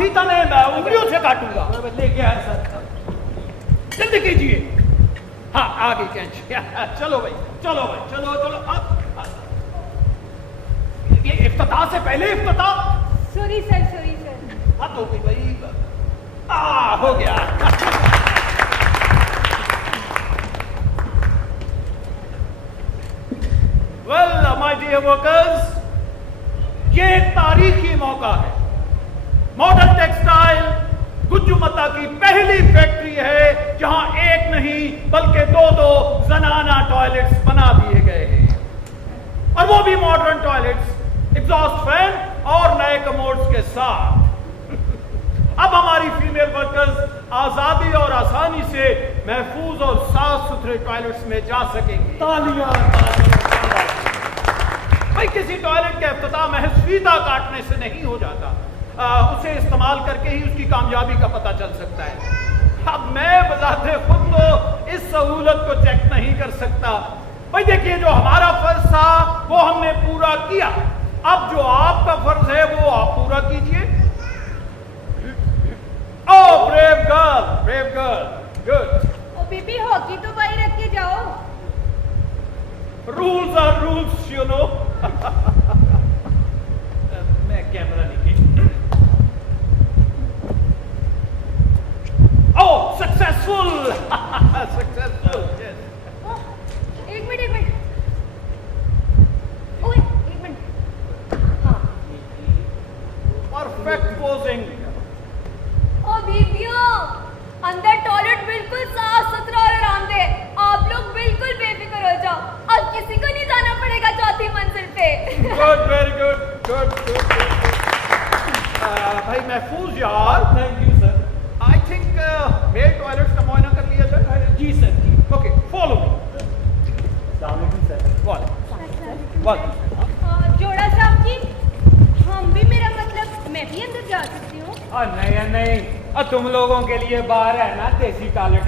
फीता मैं उंगलियों से काटूंगा। लेके आए सर। जल्दी कीजिए। हाँ आ गई कैंची। चलो भाई चलो भाई चलो चलो। ये इफ्तिताह से पहले इफ्तिताह। Sorry sir. हद हो गई भाई। हो गया। वेल माय डियर वर्कर्स, ये एक तारीखी मौका है। मॉडर्न टेक्सटाइल गुज्जुमता की पहली फैक्ट्री है जहां एक नहीं बल्कि दो जनाना टॉयलेट्स बना दिए गए हैं, और वो भी मॉडर्न टॉयलेट्स, एग्जॉस्ट फैन और नए कमोड्स के साथ। अब हमारी फीमेल वर्कर्स आजादी और आसानी से महफूज और साफ सुथरे टॉयलेट्स में जा सकेंगी। तालियां। भाई किसी टॉयलेट का इफ्तिताह महज फीता काटने से नहीं हो जाता, उसे इस्तेमाल करके ही उसकी कामयाबी का पता चल सकता है। अब मैं बजाते खुद तो इस सहूलत को चेक नहीं कर सकता। भाई देखिए, जो हमारा फर्ज था वो हमने पूरा किया, अब जो आपका फर्ज है वो आप पूरा कीजिए। Oh brave girl, good. ओ बीबी हॉकी तो बाहर रख के जाओ। Rules are rules, you know. मैं कैमरा लेके। Oh, successful! Successful, yes. एक मिनट। ओए, एक मिनट। हाँ। Perfect posing. ओ बीबियों, अंदर टॉयलेट बिल्कुल साफ सुथरा और आरामदेह। आप लोग बिल्कुल बेफिक्र हो जाओ, अब किसी को नहीं जाना पड़ेगा चौथी मंजिल पे। Good, very good, good. भाई महफूज यार। Thank you sir. I think male toilets का मुआयना कर लिया जाए। जी सर जी। Okay, follow me. अस्सलाम वालेकुम सर। What? जोड़ा साहब जी, हम भी, मेरा मतलब मैं भी अंदर जा सकती हूँ? नहीं, और तुम लोगों के लिए बाहर है ना देसी टॉयलेट।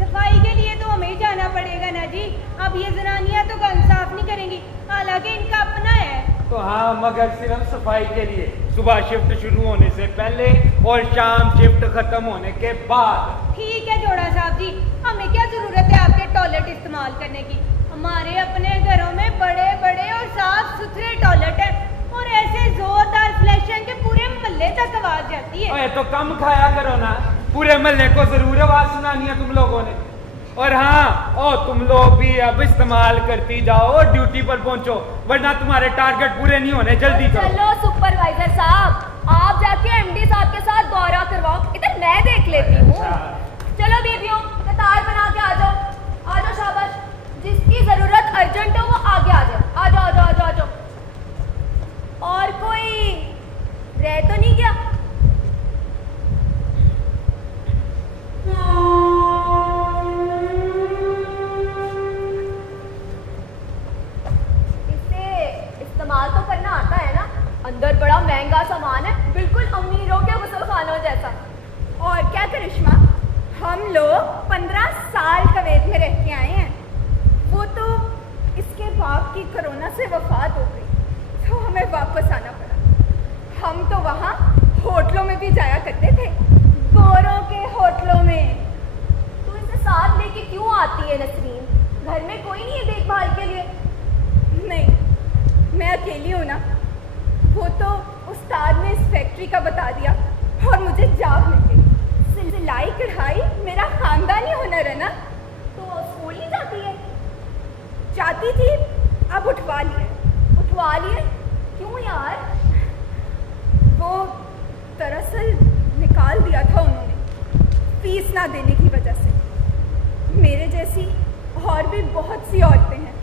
सफाई के लिए तो हमें ही जाना पड़ेगा ना जी। अब ये जनानियाँ तो गंद साफ नहीं करेंगी, हालांकि इनका अपना है। तो हाँ, मगर सिर्फ सफाई के लिए, सुबह शिफ्ट शुरू होने से पहले और शाम शिफ्ट खत्म होने के बाद। ठीक है जोड़ा साहब जी, हमें क्या जरूरत है आपके टॉयलेट इस्तेमाल करने की। हमारे अपने घरों में बड़े बड़े और साफ सुथरे टॉयलेट है, और ऐसे जोरदार फ्लैशन के पूरे मोहल्ले तक आवाज जाती है। ओए तो कम खाया करो ना, पूरे मोहल्ले को जरूर आवाज सुनानी है तुम लोगों ने। और हाँ, तुम लोग भी अब इस्तेमाल करती जाओ, ड्यूटी पर पहुंचो, वरना तुम्हारे टारगेट पूरे नहीं होने। जल्दी करो। चलो सुपरवाइजर साहब, आप जाके एमडी साहब के साथ दौरा करवाओ, इधर मैं देख लेती हूँ। चलो बीबियों, कतार बना के आ जाओ, शाबाश। जिसकी जरूरत अर्जेंट हो वो आगे आ जाओ। आ जाओ। और कोई रह तो नहीं गया? इस्तेमाल तो करना आता है ना? अंदर बड़ा महंगा सामान है, बिल्कुल अमीरों के गुसलखानों जैसा। और क्या करिश्मा, हम लोग 15 साल कुवैत में रह के आए हैं। वो तो इसके बाप की कोरोना से वफात हो गई, तो हमें वापस आना पड़ा। हम तो वहाँ होटलों में भी जाया करते थे, गोरों के होटलों में। तू इसे साथ लेके क्यों आती है नसरीन? घर में कोई नहीं है देखभाल के लिए? नहीं, मैं अकेली हूँ ना। वो तो उस्ताद ने इस फैक्ट्री का बता दिया और मुझे जॉब मिल गई। सिलाई कढ़ाई मेरा खानदानी हुनर है ना। तो स्कूल नहीं जाती है? जाती थी, अब उठवा लिए। क्यों यार? वो दरअसल निकाल दिया था उन्होंने, फीस ना देने की वजह से। मेरे जैसी और भी बहुत सी औरतें हैं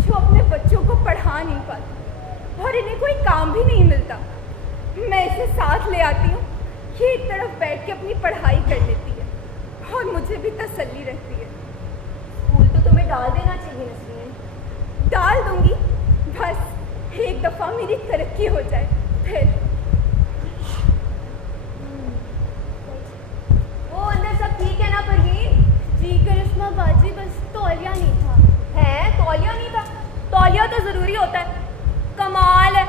जो अपने बच्चों को पढ़ा नहीं पाती, और इन्हें कोई काम भी नहीं मिलता। मैं इसे साथ ले आती हूँ, ये एक तरफ बैठ के अपनी पढ़ाई कर लेती है और मुझे भी तसल्ली रहती है। स्कूल तो तुम्हें डाल देना चाहिए नसरीन। डाल दूंगी, बस एक दफ़ा मेरी तरक्की हो जाए फिर। वो अंदर सब ठीक है ना परवीन? जी करिश्मा बाजी, बस तौलिया नहीं था। है? तौलिया नहीं था? तौलिया तो ज़रूरी होता है। कमाल है,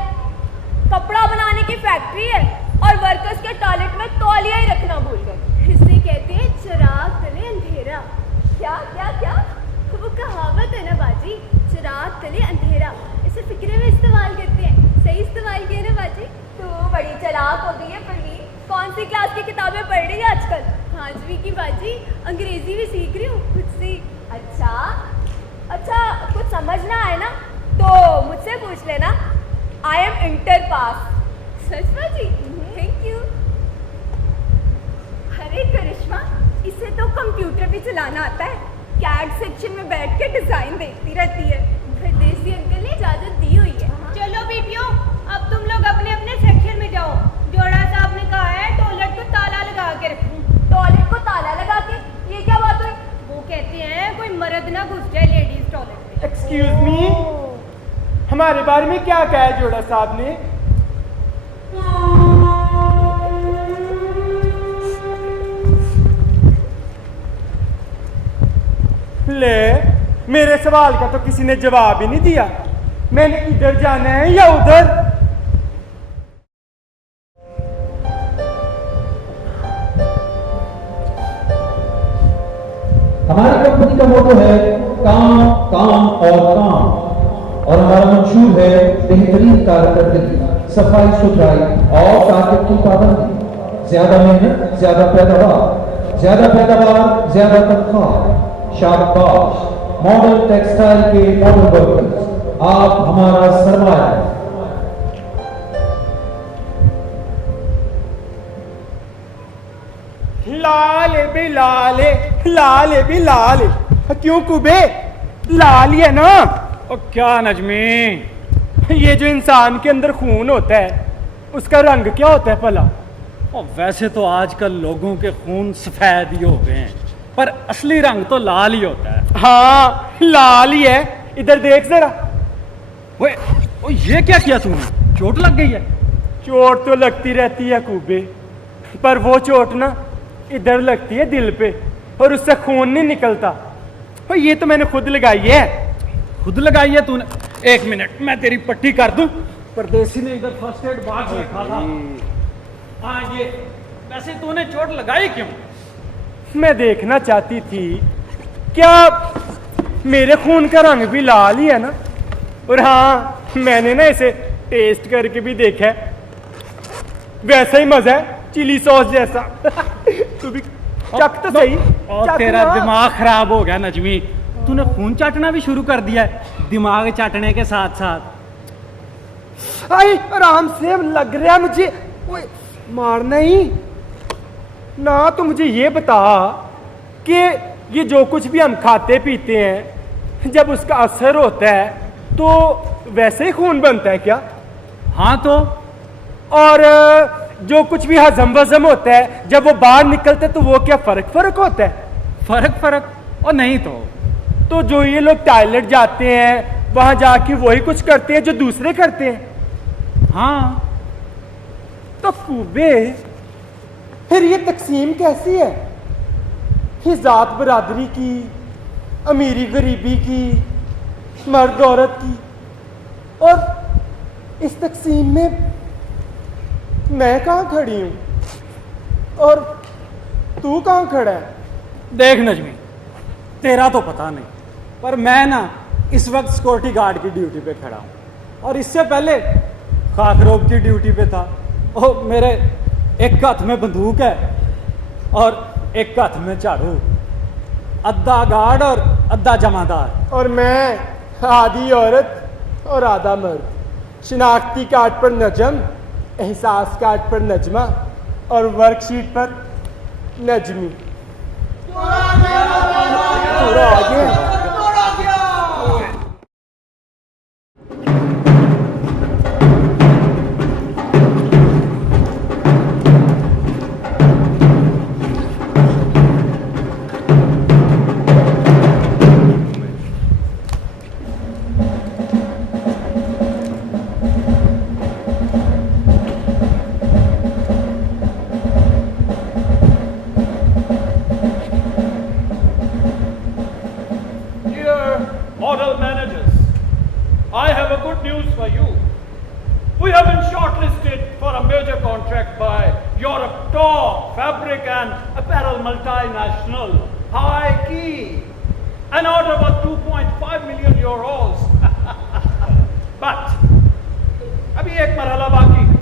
कपड़ा बनाने की फैक्ट्री है और सर्कस के टॉयलेट में तौलिया ही रखना भूल गए। इसे कहते हैं चिराग तले अंधेरा। क्या क्या क्या? वो कहावत है ना बाजी, चिराग तले अंधेरा। इसे फिक्रे में इस्तेमाल करते हैं। सही इस्तेमाल किया ना बाजी? तो बड़ी चालाक हो गई है परवीन। कौन सी क्लास की किताबें पढ़ रही है आजकल? 5वीं की बाजी। अंग्रेजी भी सीख रही हूँ खुद से। अच्छा, कुछ समझ ना आए ना तो मुझसे पूछ लेना। I am inter pass. सच बाजी? Thank you. अरे करिश्मा, इसे तो कंप्यूटर भी चलाना आता है। कैड सेक्शन में बैठ के डिजाइन देखती रहती है। परदेसी अंकल ने इजाजत दी हुई है। चलो बेटियों, अब तुम लोग अपने अपने सेक्शन में जाओ। जोड़ा साहब ने कहा है टॉयलेट को ताला लगा के रखूं। टॉयलेट को ताला लगा के? ये क्या बात हुई? वो कहते हैं कोई मर्द ना घुस जाए लेडीज टॉयलेट में। एक्सक्यूज मी, हमारे बारे में क्या कहा है जोड़ा साहब ने? ले, मेरे सवाल का तो किसी ने जवाब ही नहीं दिया। मैंने इधर जाना है या उधर? हमारी कंपनी का मोटो है काम काम और काम, और हमारा मंशूर है बेहतरीन कारकर्दगी, सफाई सुथराई और टारगेट की पाबंदी। ज्यादा मेहनत ज्यादा पैदावार, ज्यादा पैदावार ज्यादा तनख्वाह। शाबाश मॉडल टेक्सटाइल के मॉडल वर्कर्स, आप हमारा सरमाया है। लाल भी लाल है, लाल भी लाल है। क्यों कुबे? लाल ही है ना? और क्या नजमी, ये जो इंसान के अंदर खून होता है उसका रंग क्या होता है भला? और वैसे तो आजकल लोगों के खून सफेद ही हो गए हैं, पर असली रंग तो लाल ही होता है। हाँ, लाल ही है। इधर देख जरा। ओ ये क्या किया तूने? चोट लग गई है? चोट तो लगती रहती है कुबे, पर वो चोट ना इधर लगती है दिल पे, और उससे खून नहीं निकलता। और ये तो मैंने खुद लगाई है। खुद लगाई है तूने? एक मिनट, मैं तेरी पट्टी कर दूं। परदेसी ने इधर फर्स्ट एड बॉक्स रखा था। हाँ, ये वैसे तूने चोट लगाई क्यों? मैं देखना चाहती थी क्या मेरे खून का रंग भी लाल ही है ना। और हाँ, मैंने ना इसे टेस्ट करके भी देखा है, वैसा ही मजा है, चिली सॉस जैसा। तू भी चख तो सही। और तेरा दिमाग खराब हो गया नजमी, तूने खून चाटना भी शुरू कर दिया है दिमाग चाटने के साथ साथ। आई आराम से लग रहा है मुझे। ओए, मारना ही ना। तो मुझे ये बता कि ये जो कुछ भी हम खाते पीते हैं, जब उसका असर होता है तो वैसे ही खून बनता है क्या? हाँ तो। और जो कुछ भी हजम वजम होता है, जब वो बाहर निकलते तो वो क्या फर्क होता है? फर्क और नहीं तो जो ये लोग टॉयलेट जाते हैं वहां जाके वही कुछ करते हैं जो दूसरे करते हैं। हाँ तो कुबे फिर ये तकसीम कैसी है? ये जात बरादरी की, अमीरी गरीबी की, मर्द औरत की, और इस तकसीम में मैं कहाँ खड़ी हूं और तू कहाँ खड़ा है? देख नजमी, तेरा तो पता नहीं, पर मैं ना इस वक्त सिक्योरिटी गार्ड की ड्यूटी पे खड़ा हूं, और इससे पहले खाकरोब की ड्यूटी पे था। और मेरे एक हाथ में बंदूक है और एक हाथ में झाड़ू, अद्धा गार्ड और अद्धा जमादार। और मैं आधी औरत और आधा मर्द। शिनाख्ती कार्ड पर नजम, एहसास कार्ड पर नजमा, और वर्कशीट पर नजमी। पूरा आ गया। multinational high key. An order worth 2.5 million euros. But अभी एक मरहला बाकी है,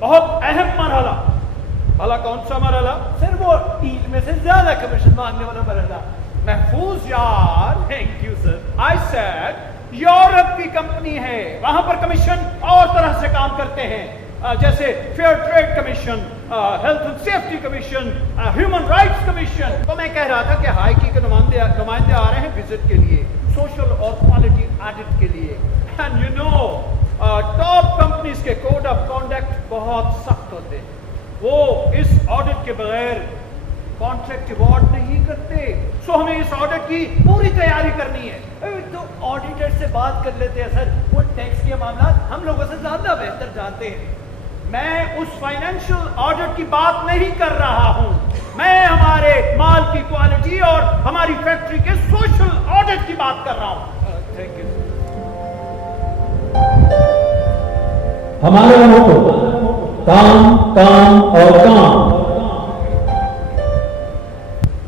बहुत अहम मरहला। भला कौन सा मरहला? सर वो डील में से ज्यादा कमीशन मांगने वाला मरहला। महफूज यार, thank you sir. I said Europe की कंपनी है, वहां पर कमीशन और तरह से काम करते हैं, जैसे fair trade commission, health and safety commission, human rights commission. तो मैं कह रहा था कि हाई की के नुमाइंदे आ रहे हैं विजिट के लिए, सोशल और क्वालिटी ऑडिट के लिए। And you know top companies के कोड ऑफ कॉन्डक्ट बहुत सख्त होते हैं, वो इस ऑडिट के बगैर कॉन्ट्रैक्ट अवार्ड नहीं करते। सो हमें इस ऑडिट की पूरी तैयारी करनी है। तो ऑडिटर से बात कर लेते हैं सर, वो टैक्स के मामला हम लोगों से ज्यादा बेहतर जानते हैं। मैं उस फाइनेंशियल ऑडिट की बात नहीं कर रहा हूं, मैं हमारे माल की क्वालिटी और हमारी फैक्ट्री के सोशल ऑडिट की बात कर रहा हूं। Thank you. हमारा मोटो काम काम और काम।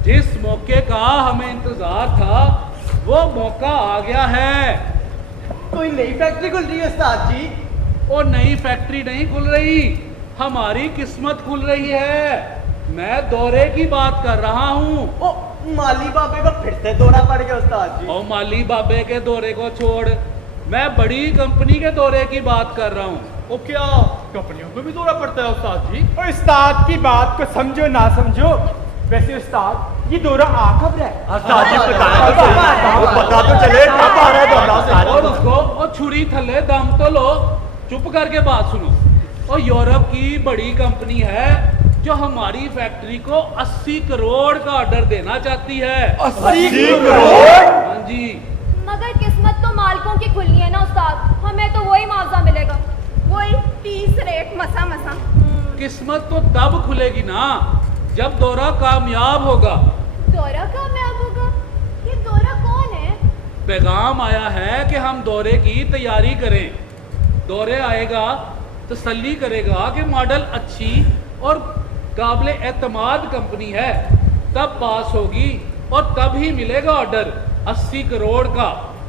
जिस मौके का हमें इंतजार था वो मौका आ गया है। कोई नई फैक्ट्री खुल रही है उस्ताद जी? और नई फैक्ट्री नहीं खुल रही, हमारी किस्मत खुल रही है। मैं दौरे की बात कर रहा हूँ। ओ माली बाबे का फिर से दौरा पड़ गया उस्ताद जी। और माली बाबे के दौरे को छोड़, मैं बड़ी कंपनी के दौरे की बात कर रहा हूँ। वो क्या कंपनियों को भी दौरा पड़ता है उस्ताद जी? और उस्ताद की बात को समझो ना समझो, वैसे उस्ताद ये दौरा आ कब रहा है? उस्ताद जी पता तो चले कब आ रहा है दौरा। और उसको और छुरी थल्ले दम तो लो, चुप करके बात सुनो। और यूरोप की बड़ी कंपनी है जो हमारी फैक्ट्री को 80 करोड़ का ऑर्डर देना चाहती है। 80 करोड़? हाँ जी। मगर किस्मत तो मालिकों की खुलनी है ना उस्ताद, हमें तो वही मुआवजा मिलेगा, वही 30 रेट मसा मसा। किस्मत तो तब खुलेगी ना जब दौरा कामयाब होगा। दौरा कामयाब होगा? ये दौरा कौन है? पैगाम आया है कि हम दौरे की तैयारी करें। दौरे आएगा तसल्ली करेगा कि मॉडल अच्छी और काबिल एतमाद कंपनी है, तब पास होगी और तब ही मिलेगा ऑर्डर 80 करोड़ का।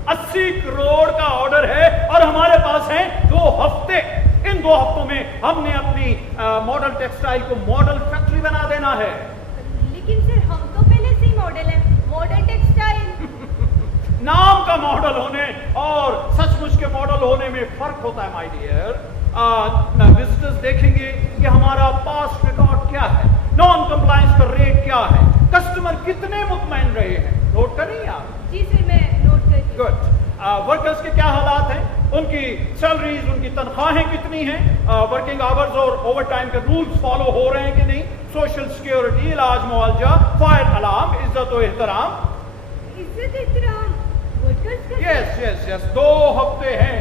80 करोड़ का ऑर्डर है और हमारे पास है 2 हफ्ते। इन 2 हफ्तों में हमने अपनी मॉडल टेक्सटाइल को मॉडल फैक्ट्री बना देना है। लेकिन सर हम तो पहले से ही मॉडल है, मॉडल टेक्सटाइल। नाम का मॉडल होने और सचमुच के मॉडल होने में फर्क होता है माय डियर। विजिटर्स देखेंगे कि हमारा पास्ट रिकॉर्ड क्या है, नॉन कंप्लायंस का रेट क्या है, कस्टमर कितने मुतमईन रहे हैं। नोट करेंगे आप? जी सर मैं नोट करती हूँ। गुड। वर्कर्स के क्या हालात हैं, उनकी सैलरीज, उनकी तनख्वाहें कितनी हैं, वर्किंग आवर्स और ओवर टाइम के रूल्स फॉलो हो रहे हैं कि नहीं, सोशल सिक्योरिटी, इलाज मुआवजा, फायर अलार्म, इज्जत और एहतराम। इज्जत एहतराम वर्कर्स का? यस यस यस 2 हफ्ते हैं।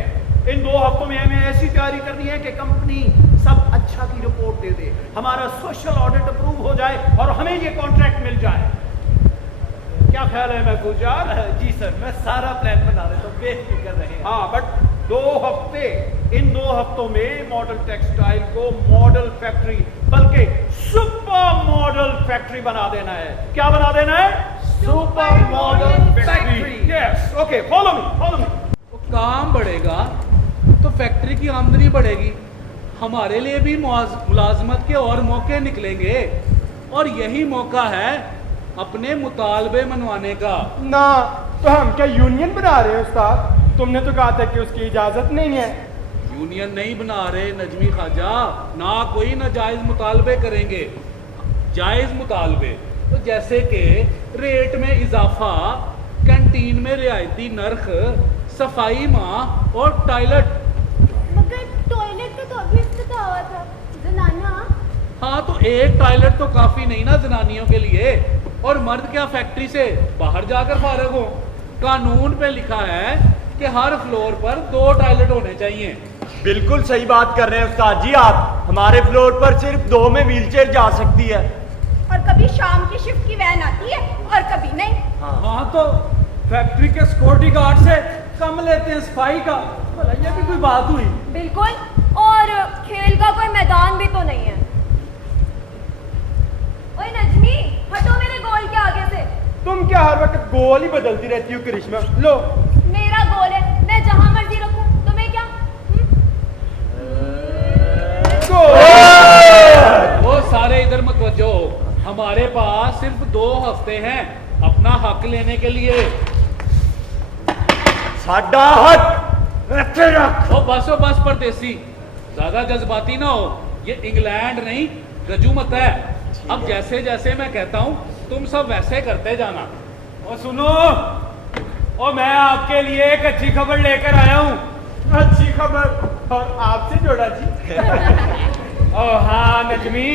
इन 2 हफ्तों में हमें ऐसी तैयारी करनी है कि कंपनी सब अच्छा की रिपोर्ट दे दे, हमारा सोशल ऑडिट अप्रूव हो जाए और हमें ये कॉन्ट्रैक्ट मिल जाए। क्या ख्याल है महफूज यार? जी सर मैं सारा प्लान बना रहे तो बेफिक्र रहे। हाँ, बट 2 हफ्ते, इन 2 हफ्तों में मॉडल टेक्सटाइल को मॉडल फैक्ट्री बल्कि सुपर मॉडल फैक्ट्री बना देना है। क्या बना देना है? Super model factory. Yes, okay, follow me. तो काम बढ़ेगा तो फैक्ट्री की आमदनी बढ़ेगी, हमारे लिए भी मुलाजमत के और मौके निकलेंगे। और यही मौका है अपने मुतालबे मनवाने का। ना तो हम क्या यूनियन बना रहे हैं उस्ताद? तुमने तो कहा था कि उसकी इजाजत नहीं है। यूनियन नहीं बना रहे नजमी ख्वाजा, ना कोई नाजायज मुतालबे करेंगे, जायज मुतालबे। तो जैसे कि रेट में इजाफा, कैंटीन में रियायती नर्ख, सफाई माह और टॉयलेट। मगर टॉयलेट का तो अभी इफ्तिताह हुआ था, जनाना। हाँ तो एक टॉयलेट तो काफी नहीं ना जनानियों के लिए, और मर्द क्या फैक्ट्री से बाहर जाकर फारग हो। कानून पे लिखा है कि हर फ्लोर पर 2 टॉयलेट होने चाहिए। बिल्कुल सही बात कर रहे हैं उस्ताद जी आप। हमारे फ्लोर पर सिर्फ 2 में व्हीलचेयर जा सकती है। और कभी शाम की शिफ्ट की वैन आती है और कभी नहीं। हाँ तो फैक्ट्री के सिक्योरिटी गार्ड से कम लेते हैं सफाई का। भला ये भी कोई बात हुई? बिल्कुल, और खेल का कोई मैदान भी तो नहीं है। ओए नजमी, हट तुम क्या हर वक्त गोल ही बदलती रहती हो करिश्मा? लो मेरा गोल है, मैं जहां मर्जी रखूं, तुम्हें क्या? वो सारे इधर मतवज्जो हो, हमारे पास सिर्फ 2 हफ्ते हैं अपना हक लेने के लिए। साडा हक ऐसे रख। ओ बस परदेसी, ज्यादा जज्बाती ना हो, ये इंग्लैंड नहीं गजूमत है। अब जैसे जैसे मैं कहता हूँ तुम सब वैसे करते जाना। और सुनो, और मैं आपके लिए एक अच्छी खबर लेकर आया हूँ। अच्छी खबर? और आपसे जोड़ा जी? ओ हाँ नजमी,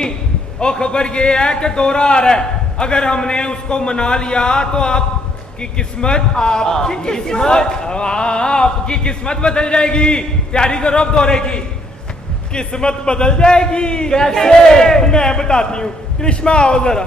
और खबर ये है कि दौरा आ रहा है। अगर हमने उसको मना लिया तो आपकी किस्मत आपकी किस्मत बदल जाएगी। तैयारी करो अब दौरे की। किस्मत बदल जाएगी? कैसे? मैं बताती हूँ। करिश्मा आओ जरा।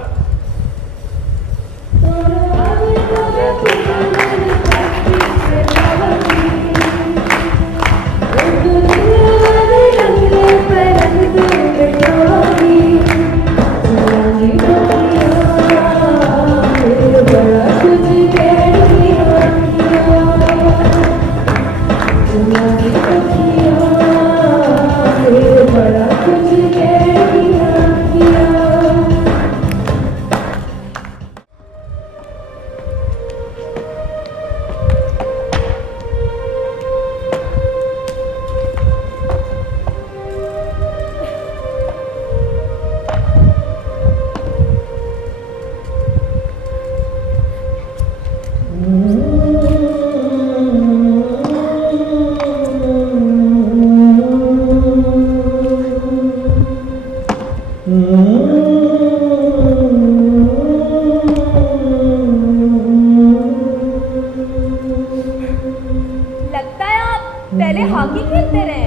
पहले हॉकी खेलते रहे?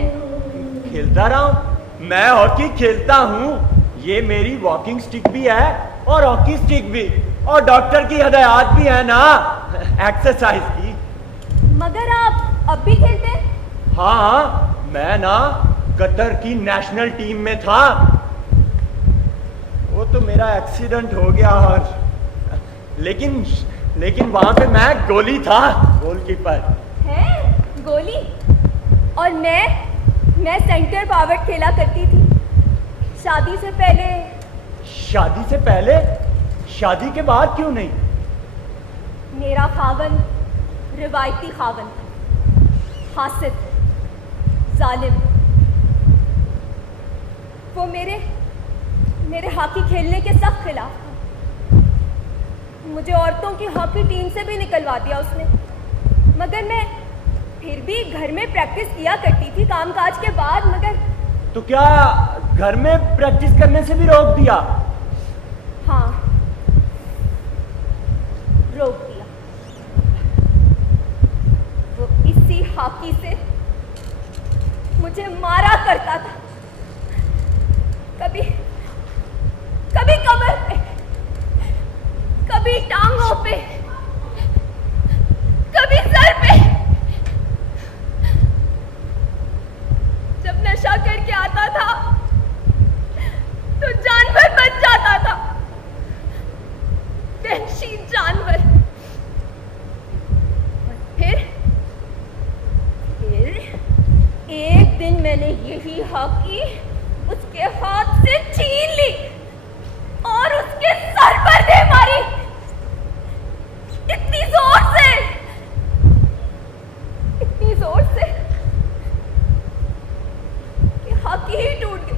खेलता रहा हूँ, मैं हॉकी खेलता हूँ। ये मेरी वॉकिंग स्टिक भी है और हॉकी स्टिक भी, और डॉक्टर की हिदायत भी है ना एक्सरसाइज की। मगर आप अब भी खेलते हैं? हाँ, मैं ना कतर की नेशनल टीम में था। वो तो मेरा एक्सीडेंट हो गया, और लेकिन वहां पे मैं गोली था, गोलकीपर। है गोली? और मैं सेंटर फॉरवर्ड खेला करती थी शादी से पहले। शादी से पहले? शादी के बाद क्यों नहीं? मेरा खावन रिवायती खावन था, हासिद, जालिम। वो मेरे हॉकी खेलने के सख्त खिलाफ था। मुझे औरतों की हॉकी टीम से भी निकलवा दिया उसने। मगर मैं फिर भी घर में प्रैक्टिस किया करती थी कामकाज के बाद। मगर तो क्या घर में प्रैक्टिस करने से भी रोक दिया? हाँ, रोक दिया। वो इसी हॉकी से मुझे मारा करता था, कभी कमर पे, कभी टांगों पे, कभी सर पे। जब नशा करके आता था तो जानवर बन जाता था, वहशी जानवर। और फिर एक दिन मैंने यही हॉकी उसके हाथ से छीन ली और उसके सर पर दे मारी, इतनी जोर से कि हॉकी ही टूट गई।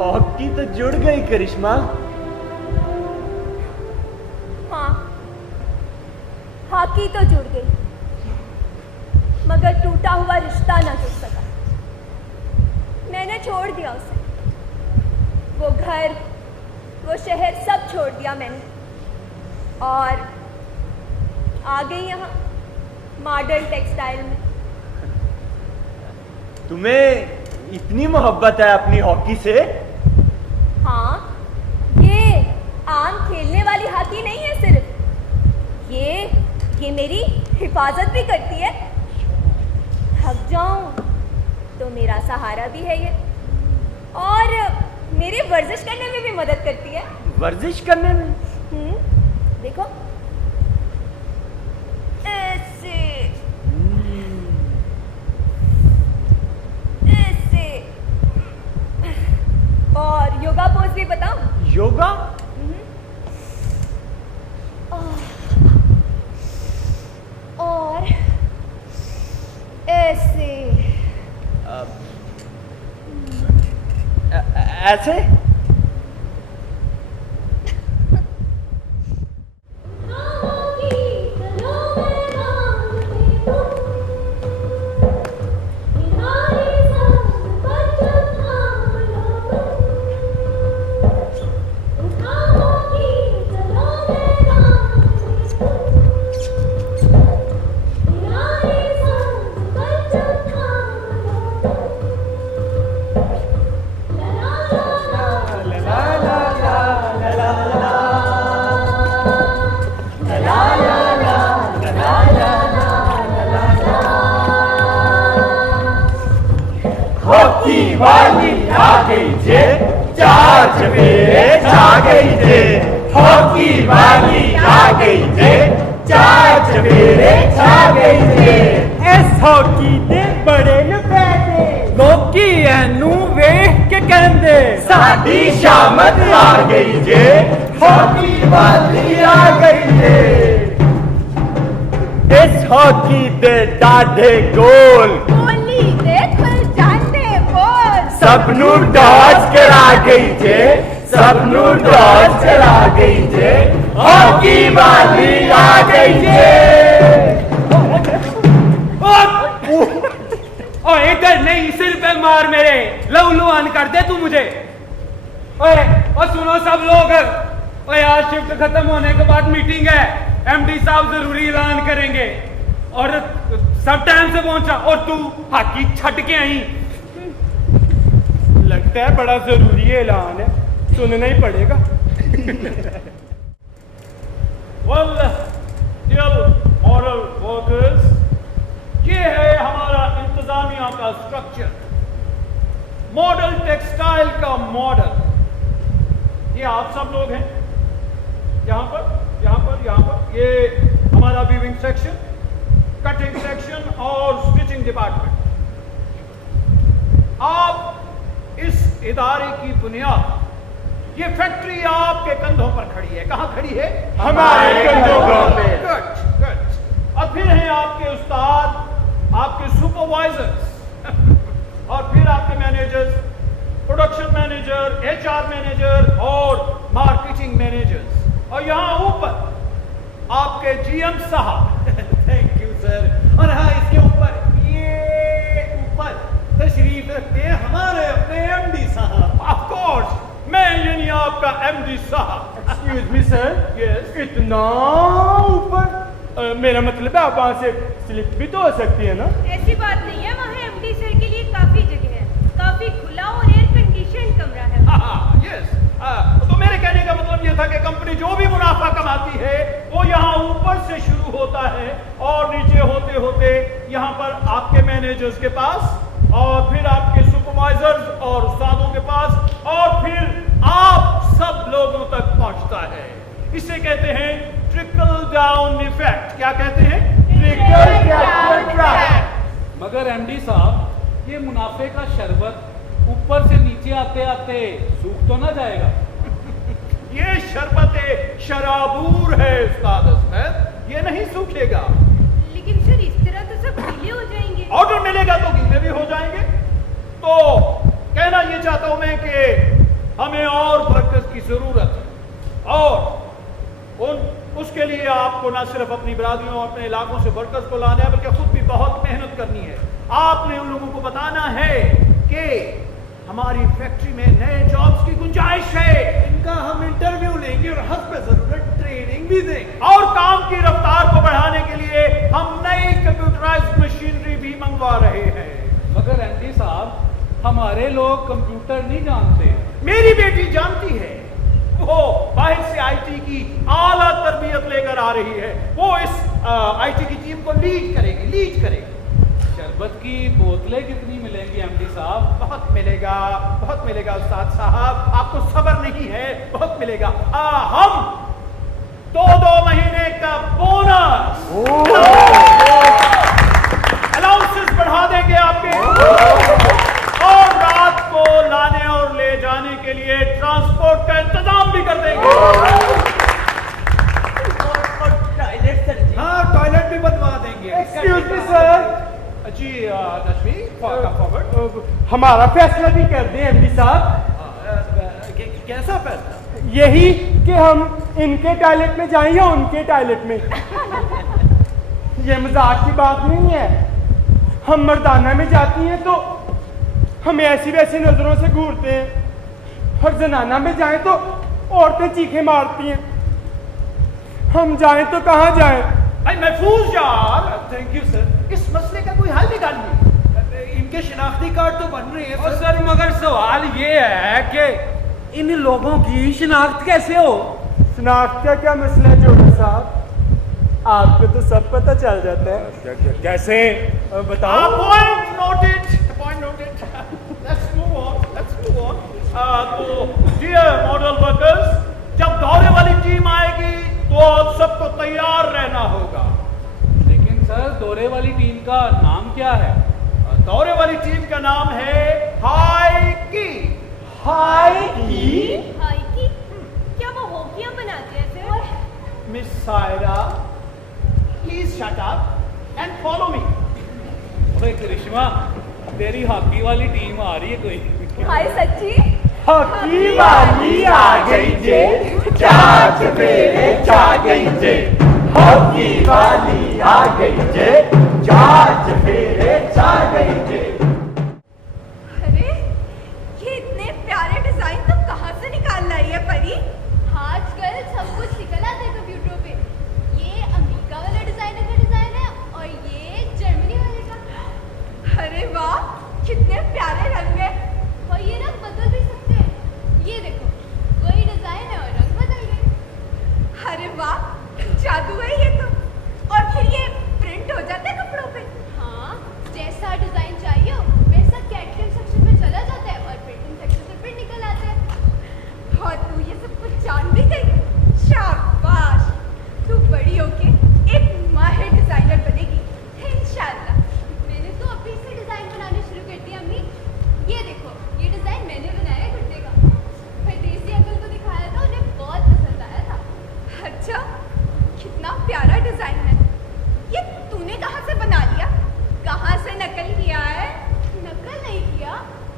हॉकी तो जुड़ गई करिश्मा। हाँ, हॉकी तो जुड़ गई, मगर टूटा हुआ रिश्ता ना जुड़ सका। मैंने छोड़ दिया उसे, वो घर, वो शहर सब छोड़ दिया मैंने, और आ गई यहाँ मॉडल टेक्सटाइल में। तुम्हें इतनी मोहब्बत है अपनी हॉकी से? हाँ, ये आम खेलने वाली हॉकी नहीं है सिर्फ, ये मेरी हिफाजत भी करती है। थक जाऊं तो मेरा सहारा भी है ये, और मेरी वर्जिश करने में भी मदद करती है। वर्जिश करने में? देखो ऐसे ऐसे, और योगा पोज भी बताऊं? योगा? और ऐसे ऐसे? हॉकी वाली आ गई जे, चार चफेरे छा गई जे। हॉकी वाली आ गई जे, चार चफेरे छा गई जे। इस हॉकी दे बड़े न पैसे, लोकी एनू वेख के कहंदे साडी शामत आ गई जे। हॉकी वाली आ गई जे। इस हॉकी दे डाढ़े गोल, गोली दे खुल जाते बोल, सबनू डॉज करा गई जे, सबनू डॉज करा गई जे। हॉकी वाली आ गई जे। ओ इधर नहीं, सिर पे मार मेरे, लहू-लुहान कर दे तू मुझे। ओए और सुनो सब लोग, ओए आज शिफ्ट खत्म होने के बाद मीटिंग है, एमडी साहब जरूरी ऐलान करेंगे, और सब टाइम से पहुंचा, और तू हॉकी छट के आई। लगता है बड़ा जरूरी ऐलान है, सुनना ही पड़ेगा। Well, dear moral workers, ये है हमारा इंतजामिया का स्ट्रक्चर, मॉडल टेक्सटाइल का मॉडल। ये आप सब लोग हैं, यहाँ पर ये हमारा वीविंग सेक्शन, कटिंग सेक्शन और स्टिचिंग डिपार्टमेंट। आप इस इदारे की बुनियाद, ये फैक्ट्री आपके कंधों पर खड़ी है। कहाँ खड़ी है? हमारे कंधों पे। गुड। और फिर हैं आपके उस्ताद, आपके सुपरवाइजर्स, और फिर आपके managers, production manager, HR manager और मार्केटिंग मैनेजर्स, और यहाँ ऊपर आपके जीएम साहब। Thank you sir. और हाँ, इसके ऊपर ये ऊपर तशरीफ रखते हैं हमारे अपने एमडी साहब। ऑफ कोर्स, मैं यानी आपका एमडी साहब। Excuse me sir. यस। इतना ऊपर? मेरा मतलब है आप वहाँ से स्लिप भी तो हो सकती है ना? ऐसी बात नहीं है, वहाँ एमडी सर के लिए काफी जगह है, काफी खुला और एयर कंडीशन कमरा है। यस। तो मेरे कहने का मतलब ये था कि कंपनी जो भी मुनाफा कमाती है वो यहाँ ऊपर से शुरू होता है और नीचे होते होते यहाँ पर आपके मैनेजर्स के पास, और फिर आपके सुपरवाइजर्स और उस्तादों के पास, और फिर आप सब लोगों तक पहुंचता है। इसे कहते हैं ट्रिकल डाउन इफेक्ट। क्या कहते हैं? Trickle down effect. मगर एमडी साहब, ये मुनाफे का शरबत ऊपर से नीचे आते आते सूख तो ना जाएगा? ये शरबत शराबूर है उस्ताद अहमद, ये नहीं सूखेगा। लेकिन सर इस तरह तो सब गीले हो जाएंगे। ऑर्डर मिलेगा तो गीले भी हो जाएंगे। तो कहना ये चाहता हूं मैं कि हमें और वर्कर्स की जरूरत है और उसके लिए आपको न सिर्फ अपनी बिरादरियों और अपने इलाकों से वर्कर्स को लाना है बल्कि खुद भी बहुत मेहनत करनी है। आपने उन लोगों को बताना है कि हमारी फैक्ट्री में नए जॉब्स की गुंजाइश है। इनका हम इंटरव्यू लेंगे और हस्ब जरूरत ट्रेनिंग भी देंगे और काम की रफ्तार को बढ़ाने के लिए हम नई कंप्यूटराइज्ड मशीनरी भी मंगवा रहे हैं। मगर एमडी साहब, हमारे लोग कंप्यूटर नहीं जानते। मेरी बेटी जानती है, वो बाहर से आईटी की आला तरबियत लेकर आ रही है। वो इस आईटी की टीम को लीड करेगी। शरबत की बोतलें कितनी मिलेंगी एमडी साहब? बहुत मिलेगा उस्ताद साहब, आपको सब्र नहीं है, बहुत मिलेगा। हम 2 महीने का बोनस अलाउंसेस बढ़ा देंगे आपके और रात को लाने और ले जाने के लिए ट्रांसपोर्ट का इंतजाम भी कर देंगे। और टॉयलेट सर जी। हाँ, टॉयलेट भी बनवा देंगे। Excuse me sir. जी रश्मि, फॉरवर्ड। हमारा फैसला भी कर दें एमडी साहब। कैसा फैसला? यही कि हम इनके टॉयलेट में जाएं या उनके टॉयलेट में। ये मजाक की बात नहीं है। हम मर्दाना में जाती हैं तो हमें ऐसी वैसी नजरों से घूरते हैं और जनाना में जाएं तो औरतें चीखें मारती हैं। हम जाएं तो कहाँ जाएं? भाई महफूज यार। Thank you sir. इस मसले का कोई हल निकालिए। इनके शिनाख्ती कार्ड तो बन रहे हैं और सर मगर सवाल ये है कि इन लोगों की शिनाख्त कैसे हो? शनाख्त का क्या मसला है जोड़ा साहब? आपको तो सब पता चल जाता है। कैसे? बताओ। Point noted. Let's move on. तो डियर मॉडल वर्कर्स, जब दौरे वाली टीम आएगी तो आप सबको तैयार रहना होगा। लेकिन सर, दौरे वाली टीम का नाम क्या है? दौरे वाली टीम का नाम है हाई की। हाई की? क्या वो होकियां बनाते हैं sir? Miss Saira, please shut up and follow me. ओए करिश्मा, तेरी हॉकी वाली टीम आ रही है कोई? हाय सच्ची? हॉकी वाली आ गई जे, चार चफेरे चा गई जे। हॉकी वाली आ गई जे, चार चफेरे चा गई जे। अरे ये इतने प्यारे डिजाइन तुम कहाँ से निकाल लाई है परी? आजकल सब कुछ निकल आता है कंप्यूटर पे। ये अमेरिका वाला डिजाइनर का डिजाइन है और ये जर्मनी वाले का। अरे वाह, कितने प्यारे रंग है। और ये रंग बदल भी सकते हैं। ये देखो, वही डिजाइन है और रंग बदल गए। अरे वाह, जादू है ये तो। और फिर ये प्रिंट हो जाता है कपड़ों पे? हाँ, जैसा डिजाइन चाहिए हो वैसा कैटलॉग सेक्शन में चला जाता है और प्रिंटिंग सेक्शन से प्रिंट निकल आता है। और तू ये सब कुछ जान भी गई? शाबाश, तू बड़ी होके एक माहिर डिजाइनर बनेगी इंशाल्लाह। मैंने तो अभी से डिजाइन बनाने शुरू कर दिया अम्मी। ये देखो, ये डिजाइन मैंने बनाया है कुर्ते का। परदेसी अंकल को दिखाया था, उन्हें बहुत पसंद आया था। अच्छा, कितना प्यारा डिजाइन है। ये तूने कहाँ से बना लिया? कहाँ से नकल किया है? नकल नहीं किया,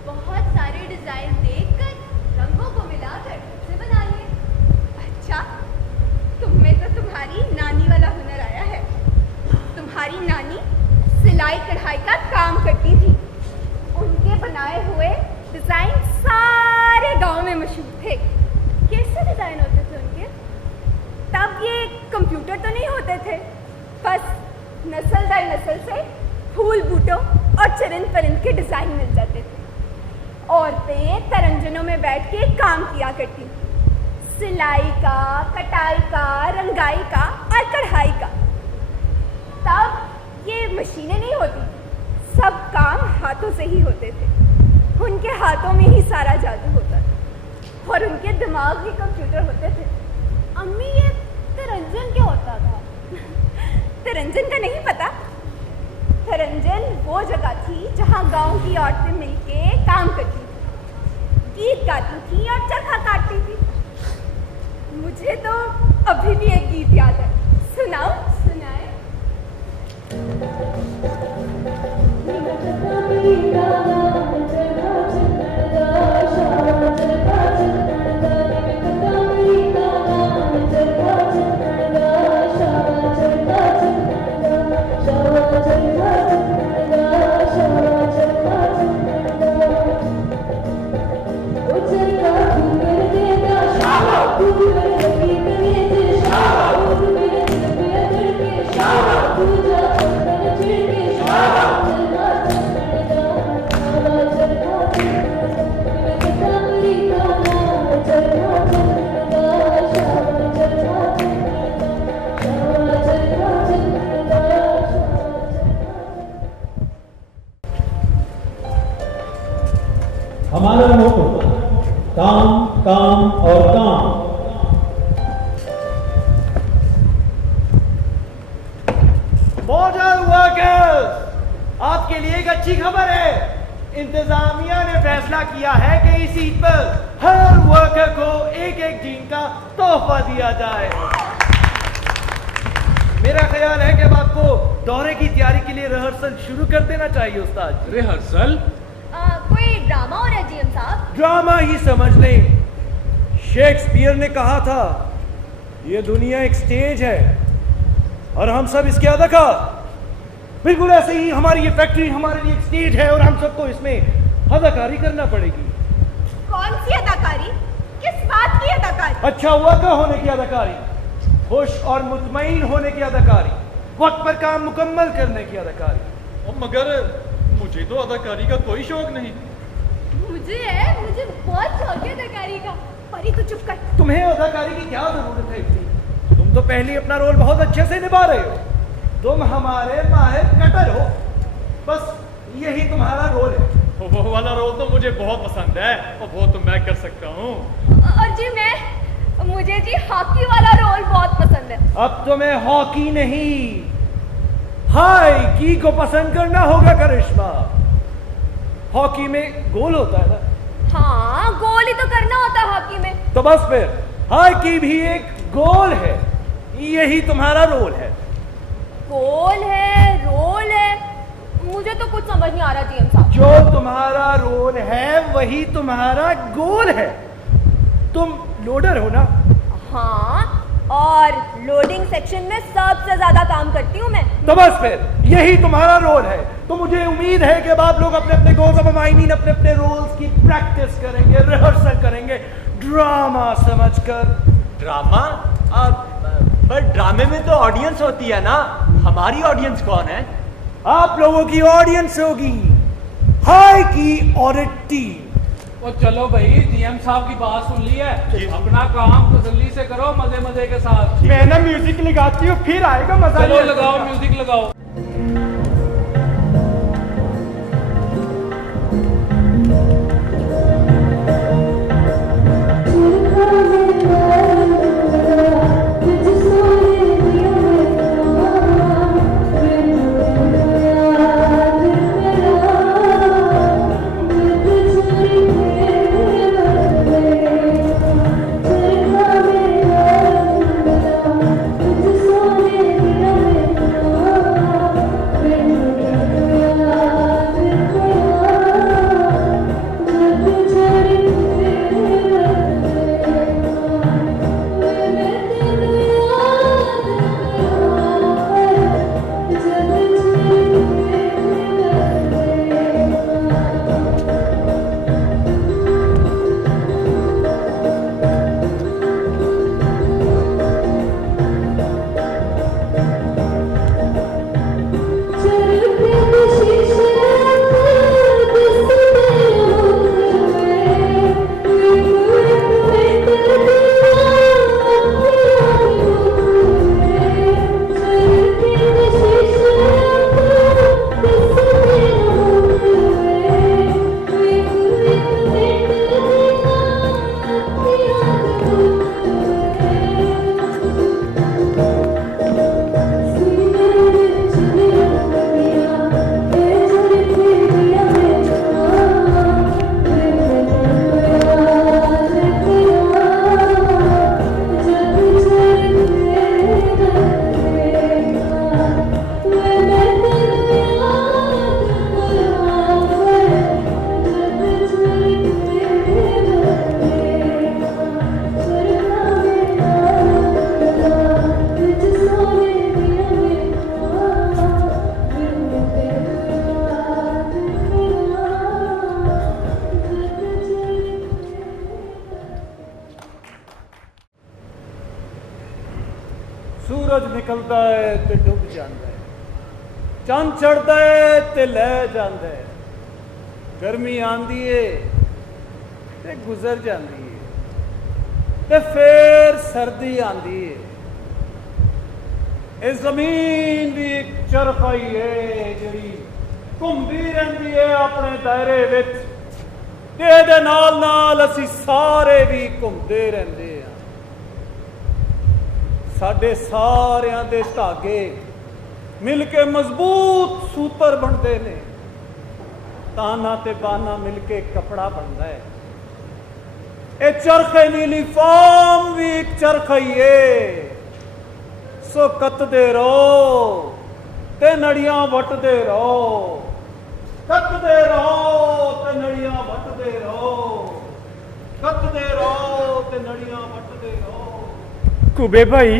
बहुत सारे डिजाइन देखकर रंगों को मिलाकर से बना लिए। अच्छा, तुम्हें तो तुम्हारी नानी वाला हुनर आया है। तुम्हारी नानी सिलाई कढ़ाई का काम करती थी। उनके बनाए हुए डिजाइन सारे गांव में मशहूर थे। कैसे डिजाइन होते थे उनके? तब ये कंप्यूटर तो नहीं होते थे, बस नस्ल दर नस्ल से फूल बूटों और चरिंद परिंद के डिजाइन मिल जाते थे। औरतें तरंजनों में बैठ के काम किया करती थी, सिलाई का, कटाई का, रंगाई का और कढ़ाई का। तब ये मशीनें नहीं होती, सब काम हाथों से ही होते थे। उनके हाथों में ही सारा जादू होता था और उनके दिमाग भी कंप्यूटर होते थे। अम्मी, ये तिरंजन क्या होता था? तिरंजन का नहीं पता? तिरंजन वो जगह थी जहाँ गांव की औरतें मिलके काम करती थी, गीत गाती थी और चरखा काटती थी। मुझे तो अभी भी एक गीत याद है, सुनाओ? सुनाए। Thank you. रखो। काम, काम और काम। मॉडल वर्कर्स, आपके लिए एक अच्छी खबर है। इंतजामिया ने फैसला किया है कि इस ईद पर हर वर्कर को एक एक जीन का तोहफा दिया जाए। मेरा ख्याल है कि अब आपको दौरे की तैयारी के लिए रिहर्सल शुरू कर देना चाहिए उस्ताद। रिहर्सल? कोई ड्रामा हो रहा है जीएम साहब? ड्रामा ही समझ लें। शेक्सपियर ने कहा था, ये दुनिया एक स्टेज है और हम सब इसके अदाकार। बिल्कुल ऐसे ही हमारी ये फैक्ट्री हमारे लिए एक स्टेज है और हम सबको इसमें अदाकारी करना पड़ेगी। कौन सी अदाकारी? किस बात की अदाकारी? अच्छा वर्कर होने की अदाकारी, खुश और मुतमईन होने की अदाकारी, वक्त पर काम मुकम्मल करने की अदाकारी। और मगर मुझे तो अदाकारी का कोई शौक नहीं। मुझे बहुत शौक है अदाकारी का। परी तू चुप कर। तुम्हें अदाकारी की क्या जरूरत है इतनी? तुम तो पहले अपना रोल बहुत अच्छे से निभा रहे हो। तुम हमारे माहिर कटर हो, बस यही तुम्हारा रोल है। वो वाला रोल तो मुझे बहुत पसंद है और वो तो मैं कर सकता हूँ। और जी मुझे जी हॉकी वाला रोल बहुत पसंद है। अब तुम्हें हॉकी नहीं, हाई की को पसंद करना होगा करिश्मा। हॉकी में गोल होता है ना? हाँ, गोल ही तो करना होता है हॉकी में। तो बस फिर हाई की भी एक गोल है, यही तुम्हारा रोल है। गोल है, रोल है, मुझे तो कुछ समझ नहीं आ रहा जीएम साहब। जो तुम्हारा रोल है वही तुम्हारा गोल है। तुम लोडर हो ना? हाँ, और लोडिंग सेक्शन में सबसे ज्यादा काम करती हूँ मैं। तो बस फिर यही तुम्हारा रोल है। तो मुझे उम्मीद है कि अब आप लोग अपने अपने गोल्स, अब आई मीन अपने अपने रोल्स की प्रैक्टिस करेंगे, रिहर्सल करेंगे, ड्रामा समझकर। ड्रामा? पर ड्रामे में तो ऑडियंस होती है ना, हमारी ऑडियंस कौन है? आप लोगों की ऑडियंस होगी हाई की ऑडिट टीम। और चलो भाई, जीएम साहब की बात सुन ली है, अपना काम तसल्ली से करो, मजे मजे के साथ। मैं ना म्यूजिक लगाती हूँ, फिर आएगा मजा। चलो लगाओ, म्यूजिक लगाओ। सूरज निकलता है ते डूब जाता है, चंद चढ़ता है ते लह जाता है, गर्मी आंदी है ते गुजर जाती है ते फिर सर्दी आंदी है। इस जमीन भी एक चरखाई है जिहड़ी घूमदी रहिंदी है अपने दायरे विच ਇਹਦੇ ਨਾਲ ਨਾਲ ਅਸੀਂ ਸਾਰੇ ਵੀ ਘੁੰਮਦੇ ਰਹਿੰਦੇ ਆ। ਸਾਡੇ ਸਾਰਿਆਂ ਦੇ ਧਾਗੇ ਮਿਲ ਕੇ ਮਜ਼ਬੂਤ ਸੂਤਰ ਬਣਦੇ ਨੇ। ਤਾਨਾ ਤੇ ਬਾਨਾ ਮਿਲ ਕੇ ਕਪੜਾ ਬਣਦਾ ਹੈ। ਇਹ ਚਰਖੇ ਨੀਲੀ ਫਾਰਮ ਵੀ ਇੱਕ ਚਰਖਾ ਹੀ ਏ। ਸੋ ਕੱਤਦੇ ਰਹੋ ਤੇ ਨੜੀਆਂ ਵੱਟਦੇ ਰਹੋ, ਕੱਤਦੇ ਰਹੋ ਤੇ ਨੜੀਆਂ ਵੱਟਦੇ ਰਹੋ, ਕੱਤਦੇ ਰਹੋ ते नड़ियां बटते रहो। कुबे भाई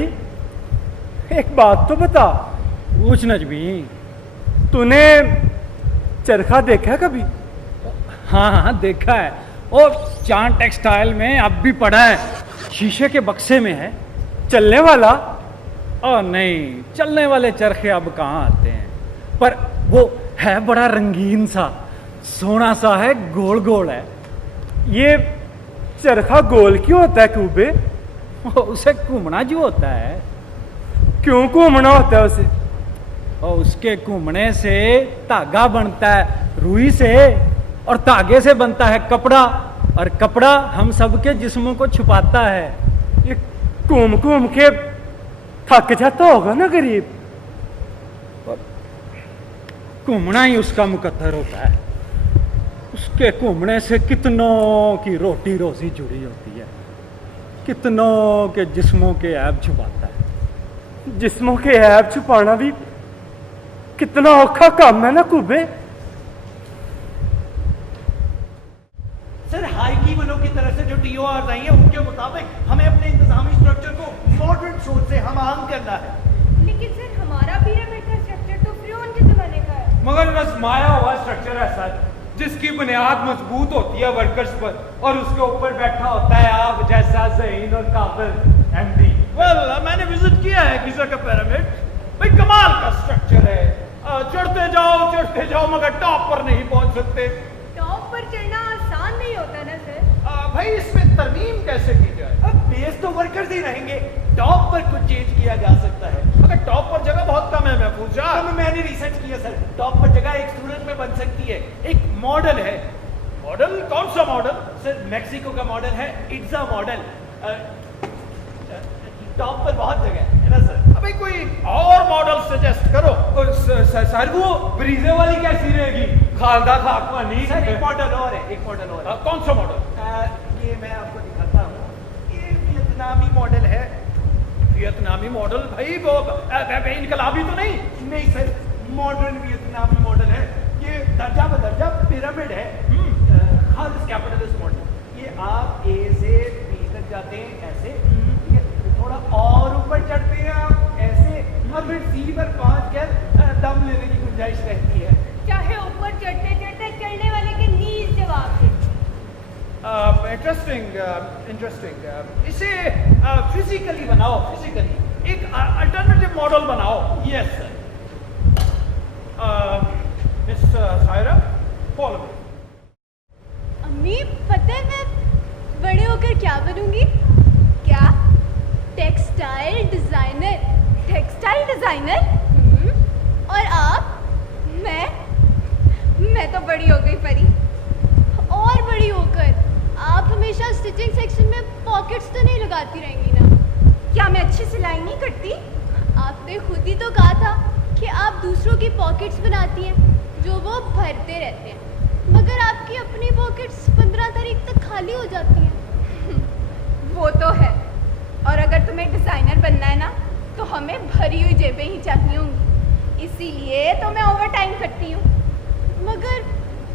एक बात तो बता। पूछ नजमी, तूने चरखा देखा है कभी? हाँ हाँ देखा है। और चांद टेक्सटाइल में अब भी पड़ा है, शीशे के बक्से में है। चलने वाला? ओ नहीं, चलने वाले चरखे अब कहाँ आते हैं, पर वो है बड़ा रंगीन सा, सोना सा है, गोल गोल है। ये चरखा गोल क्यों होता है कुबे? उसे घूमना जो होता है। क्यों घूमना होता है उसे? और उसके घूमने से धागा बनता है रुई से, और धागे से बनता है कपड़ा, और कपड़ा हम सबके जिस्मों को छुपाता है। ये घूम घूम के थक जाता होगा ना गरीब। घूमना ही उसका मुकद्दर होता है। उसके घूमने से कितनों की रोटी रोजी जुड़ी होती है, कितनों के जिस्मों के ऐब छुपाता है। जिस्मों के ऐब छुपाना भी कितना औखा काम है ना कुबे। सर हाई कीमनों की तरफ से जो DORs आई हैं उनके मुताबिक हमें अपने इंतजामी स्ट्रक्चर को मॉडर्न सोच से हम आहंग करना है। लेकिन सर हमारा पिरामिड का स्ट्रक्चर तो फिरौन के जमाने का है। मगर बस माया हुआ स्ट्रक्चर है सर, जिसकी बुनियाद मजबूत होती है वर्कर्स पर, और उसके ऊपर बैठा होता है आप जैसा ज़हीन और काबिल MD। मैंने विजिट किया है गिजा का पिरामिड, भाई कमाल का स्ट्रक्चर है। चढ़ते जाओ मगर टॉप पर नहीं पहुंच सकते। टॉप पर चढ़ना आसान नहीं होता ना सर। भाई इसमें तरमीम कैसे की जाए? अब बेस तो वर्कर्स ही रहेंगे, टॉप पर कुछ चेंज किया जा सकता है। मगर टॉप पर जगह बहुत कम है महफूज जान। मैंने रिसर्च किया सर, टॉप पर जगह एक सूरत में बन सकती है। एक मॉडल है। मॉडल? कौन सा मॉडल? सर मैक्सिको का मॉडल है, इट्जा मॉडल। टॉप पर बहुत जगह है ना सर। अबे कोई और मॉडल सजेस्ट करो। सर वो ब्रीजे वाली कैसी रहेगी? खालदा खाकवानी। सर एक मॉडल और है, एक मॉडल और है। कौन सा मॉडल? ये मैं आपको दिखाता हूँ। ये वियतनामी मॉडल है। वियतनामी मॉडल? भाई वो इनकलाबी तो नहीं? नहीं सर, मॉडर्न वियतनामी मॉडल है। ये दर्जा बदर्जा पिरामिड है। खालिस कैपिटलिस्ट मॉडल। ये आप A से B तक जाते हैं ऐसे, थोड़ा और ऊपर चढ़ते हैं आप ऐसे, और फिर C पर पहुंच कर दम लेने की गुंजाइश रहती है। चाहे ऊपर चढ़ते चढ़ते चढ़ने वाले के नीज जवाब दे। इंटरेस्टिंग। इसे फिजिकली बनाओ, फिजिकली एक अल्टरनेटिव मॉडल बनाओ। Yes sir. Miss Saira, follow me. अम्मी पता है मैं बड़े होकर क्या बनूंगी? क्या? Textile designer. Textile designer? और आप? मैं तो बड़ी हो गई परी। और बड़ी होकर आप हमेशा स्टिचिंग सेक्शन में पॉकेट्स तो नहीं लगाती रहेंगी ना? क्या मैं अच्छी सिलाई नहीं करती? आपने खुद ही तो कहा था कि आप दूसरों की पॉकेट्स बनाती हैं जो वो भरते रहते हैं, मगर आपकी अपनी पॉकेट्स 15 तारीख तक खाली हो जाती हैं। वो तो है, और अगर तुम्हें डिजाइनर बनना है ना तो हमें भरी हुई जेबें ही चाहिए होंगी, इसीलिए तो मैं ओवर टाइम करती हूँ। मगर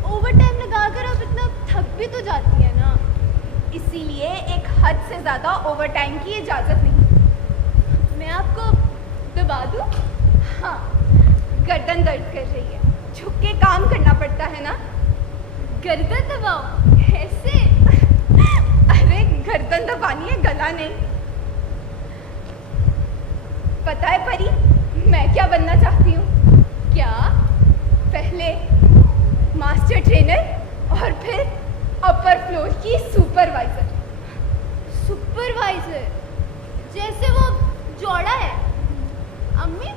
ओवर टाइम लगाकर आप इतना थक भी तो जाती है ना। इसीलिए एक हद से ज़्यादा ओवर टाइम की इजाज़त नहीं। मैं आपको दबा दूँ? हाँ, गर्दन दर्द कर रही है, झुक के काम करना पड़ता है ना। गर्दन दबाओ? ऐसे? अरे गर्दन दबानी है, गला नहीं। पता है परी, मैं क्या बनना चाहती हूँ? क्या? पहले मास्टर ट्रेनर और फिर अपर फ्लोर की सुपरवाइजर। सुपरवाइजर? जैसे वो जोड़ा है। अम्मी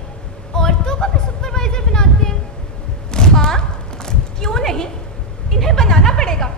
औरतों को भी सुपरवाइजर बनाते हैं? हाँ, क्यों नहीं, इन्हें बनाना पड़ेगा।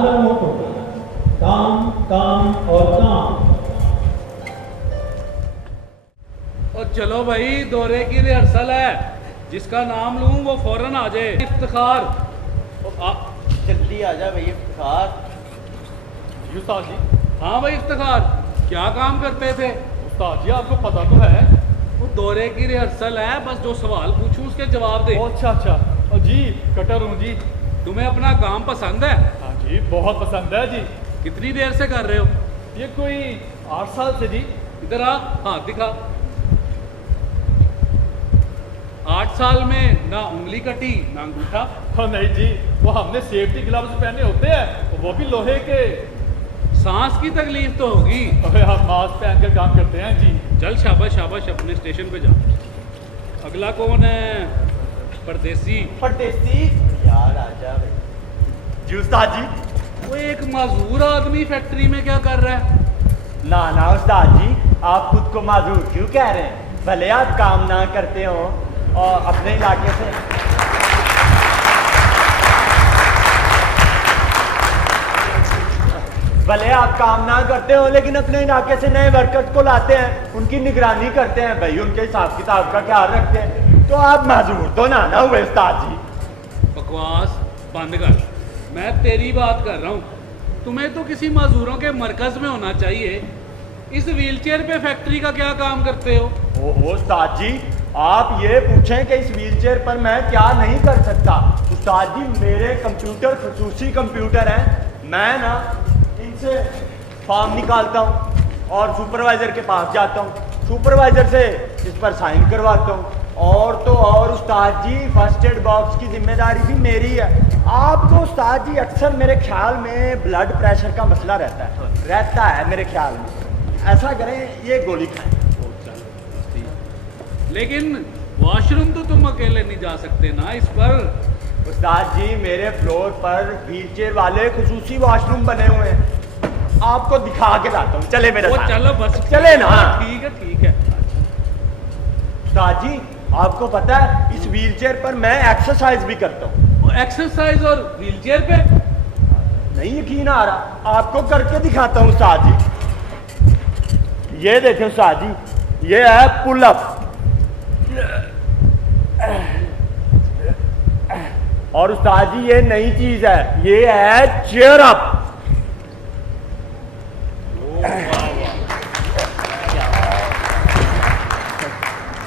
हमारा मोटो काम काम और काम। और चलो भाई, दौरे की रिहर्सल है, जिसका नाम लूं वो फौरन आ जाए। इफ्तिखार, जल्दी आ जा भाई इफ्तिखार। उस्ताद जी। हाँ भाई इफ्तिखार, क्या काम करते थे? उस्ताद जी आपको पता तो है। वो दौरे की रिहर्सल है, बस जो सवाल पूछूं उसके जवाब दे। अच्छा अच्छा। और जी कटर हूँ जी। तुम्हें अपना काम पसंद है? हाँ जी बहुत पसंद है जी। कितनी देर से कर रहे हो? ये कोई 8 साल से जी। इधर आ, हाथ दिखा। 8 साल में ना उंगली कटी ना अंगूठा? हाँ नहीं जी, वो हमने सेफ्टी ग्लव्स पहने होते हैं, वो भी लोहे के। सांस की तकलीफ तो होगी। अरे हम मास्क पहन कर काम करते हैं जी। चल शाबाश शाबाश, अपने स्टेशन पे जा। अगला कौन है? परदेसी। परदेसी यार आजा भाई। जी उस्ताद जी। वो एक माजूर आदमी फैक्ट्री में क्या कर रहा है? ना ना उस्ताद जी, आप खुद को माजूर क्यों कह रहे हैं? भले आप काम ना करते हो और अपने इलाके से भले आप काम ना करते हो, लेकिन अपने इलाके से नए वर्कर्स को लाते हैं, उनकी निगरानी करते हैं भाई, उनके हिसाब किताब का ख्याल रखते हैं, तो आप माजूर तो ना ना हुए उस्ताद जी। बकवास बंद कर, मैं तेरी बात कर रहा हूँ। तुम्हें तो किसी मजदूरों के मरकज में होना चाहिए। इस व्हीलचेयर पे फैक्ट्री का क्या काम करते हो? ओहो उस्ताद जी, आप ये पूछें कि इस व्हीलचेयर पर मैं क्या नहीं कर सकता। उस्ताद जी मेरे कंप्यूटर खसूसी कंप्यूटर हैं, मैं ना इनसे फॉर्म निकालता हूँ और सुपरवाइजर के पास जाता हूँ, सुपरवाइजर से इस पर साइन करवाता हूँ। और तो और उस्ताद जी फर्स्ट एड बॉक्स की जिम्मेदारी भी मेरी है। आपको उस्ताद जी अक्सर मेरे ख्याल में ब्लड प्रेशर का मसला रहता है मेरे ख्याल में। ऐसा करें ये गोली खाएं। लेकिन वॉशरूम तो तुम अकेले नहीं जा सकते ना इस पर? उस्ताद जी मेरे फ्लोर पर व्हीलचेयर वाले खुसूसी वॉशरूम बने हुए हैं, आपको दिखा के लाता हूँ, चले मेरे साथ। चलो बस, चले ना। ठीक है ठीक है। उस्ताद जी आपको पता है इस व्हीलचेयर पर मैं एक्सरसाइज भी करता हूँ। वो एक्सरसाइज और व्हीलचेयर पे? नहीं यकीन आ रहा, आपको करके दिखाता हूँ उस्ताद जी। ये देखें उस्ताद जी, ये है पुल अप, और उस्ताद जी ये नई चीज है, ये है चेयर अप।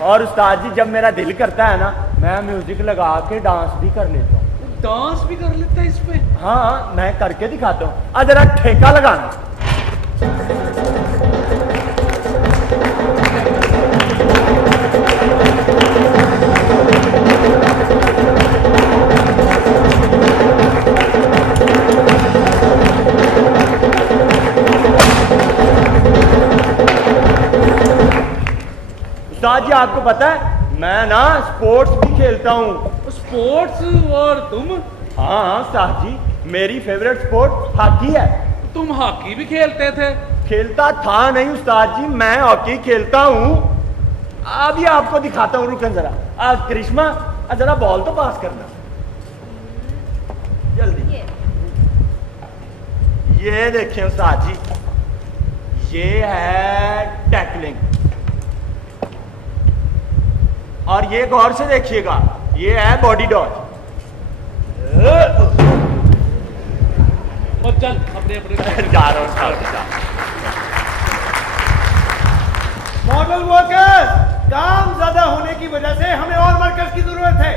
और उस्ताद जी जब मेरा दिल करता है ना, मैं म्यूजिक लगा के डांस भी कर लेता हूँ। डांस भी कर लेता है इस पे? हाँ मैं करके दिखाता हूँ, आज जरा ठेका लगाना। उस्ताद जी आपको पता है मैं ना स्पोर्ट्स भी खेलता हूँ। स्पोर्ट्स? और तुम? हाँ उस्ताद जी मेरी फेवरेट स्पोर्ट हॉकी है। तुम हॉकी भी खेलते थे? खेलता था नहीं उस्ताद जी, मैं हॉकी खेलता हूँ। अभी आपको दिखाता हूँ, रुकन जरा। करिश्मा जरा बॉल तो पास करना जल्दी। ये देखें उस्ताद जी, ये है टैकलिंग, और ये गौर से देखिएगा, ये है बॉडी डॉज। और चल अपने अपने जा रहा हूँ। मॉडल वर्कर्स, काम ज्यादा होने की वजह से हमें और वर्कर्स की जरूरत है।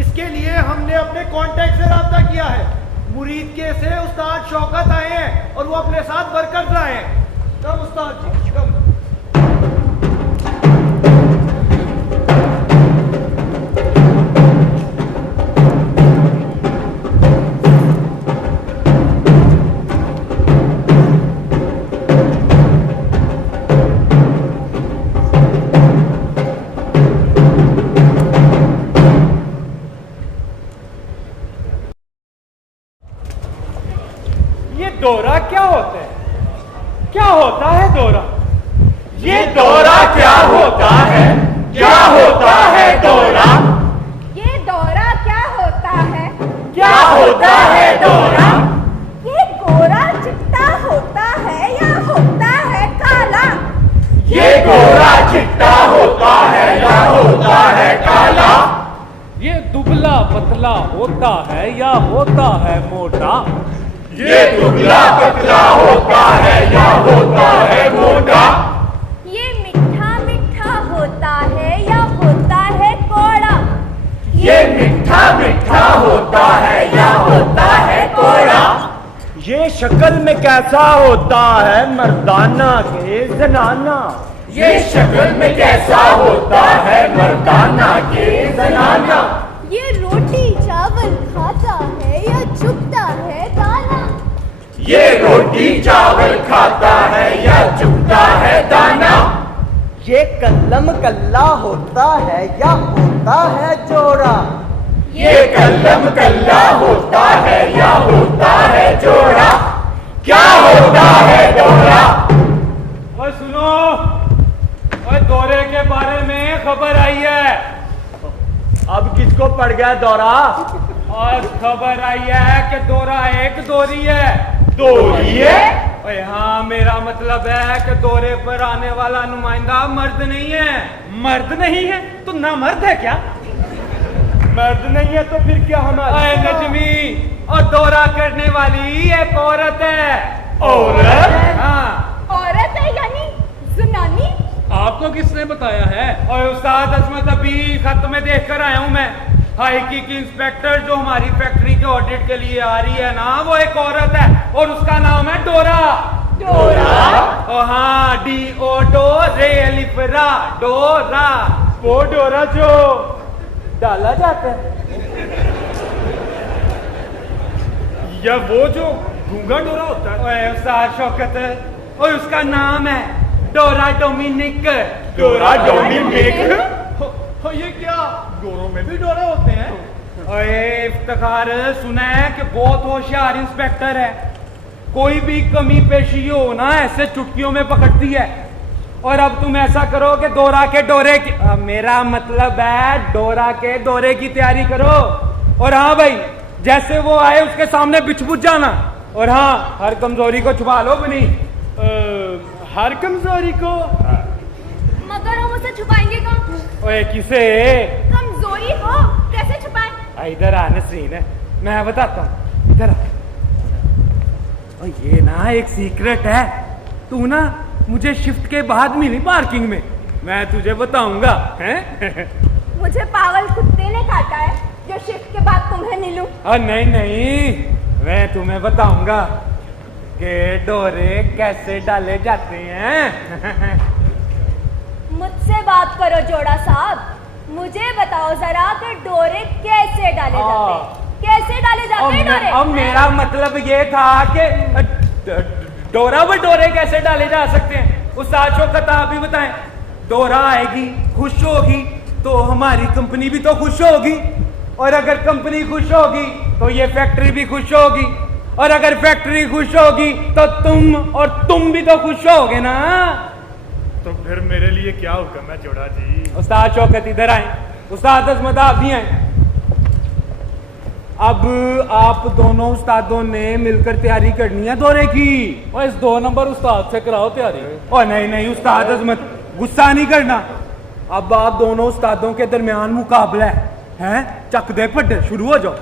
इसके लिए हमने अपने कांटेक्ट से राब्ता किया है। मुरीद के से उस्ताद शौकत आए हैं और वो अपने साथ वर्कर्स लाए हैं। कब उस्ताद जी कब? दौरा क्या होता है? क्या होता है दौरा? ये दौरा क्या होता है? क्या होता है दौरा? ये दौरा क्या होता है? क्या होता है दौरा? ये पतला होता है या होता है मोटा? ये दुबला पतला होता है या होता है मोटा? ये मीठा मीठा होता है या होता है कौड़ा? ये मीठा मीठा होता है या होता है कौड़ा? ये शक्ल में कैसा होता है मर्दाना के जनाना? ये शक्ल में कैसा होता है मर्दाना के जनाना? ये रोटी चावल खाता है या चुगता है दाना? ये रोटी चावल खाता है या चुगता है दाना? ये कलम कल्ला होता है या होता है जोड़ा? ये कलम कल्ला होता है या होता है जोड़ा? क्या होता है दोहरा? और सुनो, और दौरे के बारे में खबर आई है। अब किसको पड़ गया दौरा? और खबर आई है कि दौरा एक दोरी है। दोरी है? ओए हाँ, मेरा मतलब है कि दौरे पर आने वाला नुमाइंदा मर्द नहीं है। मर्द नहीं है तो ना मर्द है क्या? मर्द नहीं है तो फिर क्या हमारा? अरे नजमी, और दौरा करने वाली एक औरत है। औरत? हाँ। औरत है यानी जुनानी? आपको किसने बताया है? और उस्ताद अजमत, अभी खत में देख कर आया हूँ मैं। हाई की इंस्पेक्टर जो हमारी फैक्ट्री के ऑडिट के लिए आ रही है ना, वो एक औरत है और उसका नाम है डोरा। डोरा? ओ हाँ, DO रे अलिफरा डोरा। वो डोरा जो डाला जाता है या वो जो गूंगा डोरा होता है? ओए उस्ताद शौकत, और उसका नाम है डोरा डोमिनिक। डोरा डोमिनिक? ये क्या डोरों में भी डोरे होते हैं? ओए इफ्तिखार, सुना है कि बहुत होशियार इंस्पेक्टर है। कोई भी कमी पेशी हो ना, ऐसे चुटकियों में पकड़ती है। और अब तुम ऐसा करो कि डोरा के डोरे की, मेरा मतलब है डोरा के डोरे की तैयारी करो। और हाँ भाई, जैसे वो आए उसके सामने बिछबुझ जाना। और हाँ, हर कमजोरी को छुपा लो बनी। हर कमजोरी को? मगर हम उसे छुपाएंगे कहाँ? ओए किसे? कमजोरी हो कैसे छुपाए? इधर आ नसरीन, मैं बताता हूँ, इधर आ। और ये ना एक सीक्रेट है। तू ना मुझे शिफ्ट के बाद मिली पार्किंग में, मैं तुझे बताऊंगा। हैं? मुझे पागल कुत्ते ने काटा है जो शिफ्ट के बाद तुम्हें मिलूं। नहीं नहीं, मैं तुम्हें बताऊंगा कि डोरे कैसे डाले जाते हैं। मुझसे बात करो जोड़ा साहब, मुझे बताओ जरा कि डोरे कैसे डाले जाते हैं? कैसे डाले जाते हैं डोरे? अब मेरा मतलब ये था कि डोरा व डोरे कैसे डाले जा सकते हैं। उस्ताद शौकत, आप भी बताएं। डोरा आएगी, खुश होगी, तो हमारी कंपनी भी तो खुश होगी। और अगर कंपनी खुश होगी तो ये फैक्ट्री भी खुश होगी। और अगर फैक्ट्री खुश होगी तो तुम भी तो खुश होगे ना। तो फिर मेरे लिए क्या हुक्म है जोड़ा जी? उस्ताद शौकत इधर आए, उस्ताद अजमत आप भी आए। अब आप दोनों उस्तादों ने मिलकर तैयारी करनी है दौरे की। और इस 2 नंबर उस्ताद से कराओ तैयारी। और नहीं नहीं उस्ताद अजमत, गुस्सा नहीं करना। अब आप दोनों उस्तादों के दरमियान मुकाबला है। चक दे पड्डे, शुरू हो जाओ।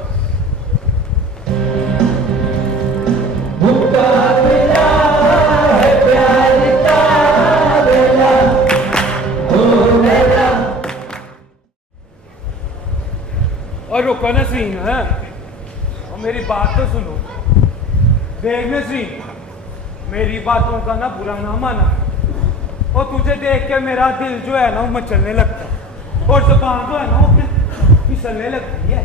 और रुको नसरीन, है और मेरी बात तो सुनो। देख नसरीन, मेरी बातों का ना बुरा ना माना। और तुझे देख के मेरा दिल जो है ना वो मचलने लगता है, और जुबान जो है ना वो फिसलने लगती है?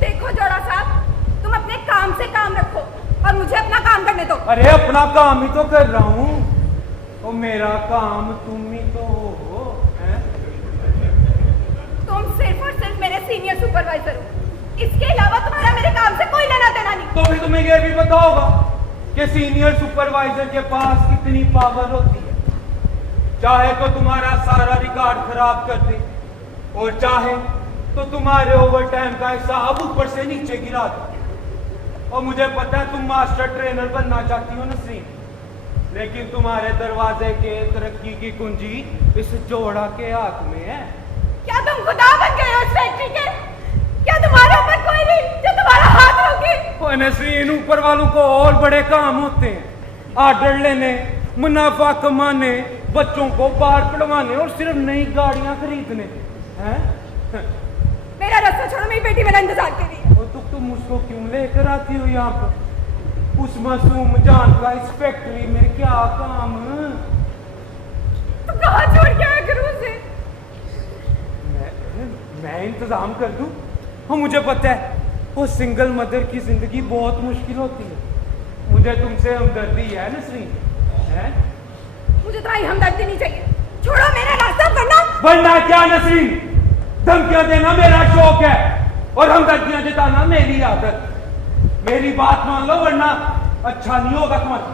देखो जोड़ा साहब, तुम अपने काम से काम रखो और मुझे अपना काम करने दो। अरे अपना काम ही तो कर रहा हूँ, और मेरा काम तुम ही तो हो। तुम सिर्फ और सिर्फ मेरे सीनियर सुपरवाइजर हो, इसके अलावा तुम्हारा मेरे काम से कोई लेना देना नहीं। तो फिर तुम्हें यह भी पता होगा कि सीनियर सुपरवाइजर के पास कितनी पावर होती है। चाहे तो तुम्हारा सारा रिकॉर्ड खराब कर दे, और चाहे तो तुम्हारे ओवर टाइम का हिसाब ऊपर से नीचे गिरा दे। और मुझे पता है तुम मास्टर ट्रेनर बनना चाहती हो नसरीन, लेकिन तुम्हारे दरवाजे के तरक्की की कुंजी इस जोड़ा के हाथ में है। क्या तुम खुदा बन गए हो इस फैक्ट्री के? कोई नहीं जो तुम्हारा हाथ रोके। ओ नसरीन, ऊपर वालों को और बड़े काम होते हैं, आर्डर लेने, मुनाफा कमाने, बच्चों को बाहर पढ़वाने और सिर्फ नई गाड़ियां खरीदने हैं। मेरा रास्ता छोड़ो, मेरी बेटी मेरा इंतजार कर रही है। और तुम उसको क्यों लेकर आती हो यहाँ पर? उस मासूम जान का इस फैक्ट्री में क्या काम? तुम कहाँ छोड़ के आया करूँ उसे? मैं इंतजाम कर दूं। हाँ, मुझे पता है वो सिंगल मदर की जिंदगी बहुत मुश्किल होती है। मुझे तुमसे हमदर्दी है नसरीन, है? मुझे तुम्हारी हमदर्दी नहीं चाहिए, छोड़ो मेरा रास्ता। वरना क्या नसरीन? धमकियां देना मेरा शौक है और हमदर्दियां जताना मेरी आदत। मेरी बात मान लो वरना अच्छा नहीं होगा तुम्हारा।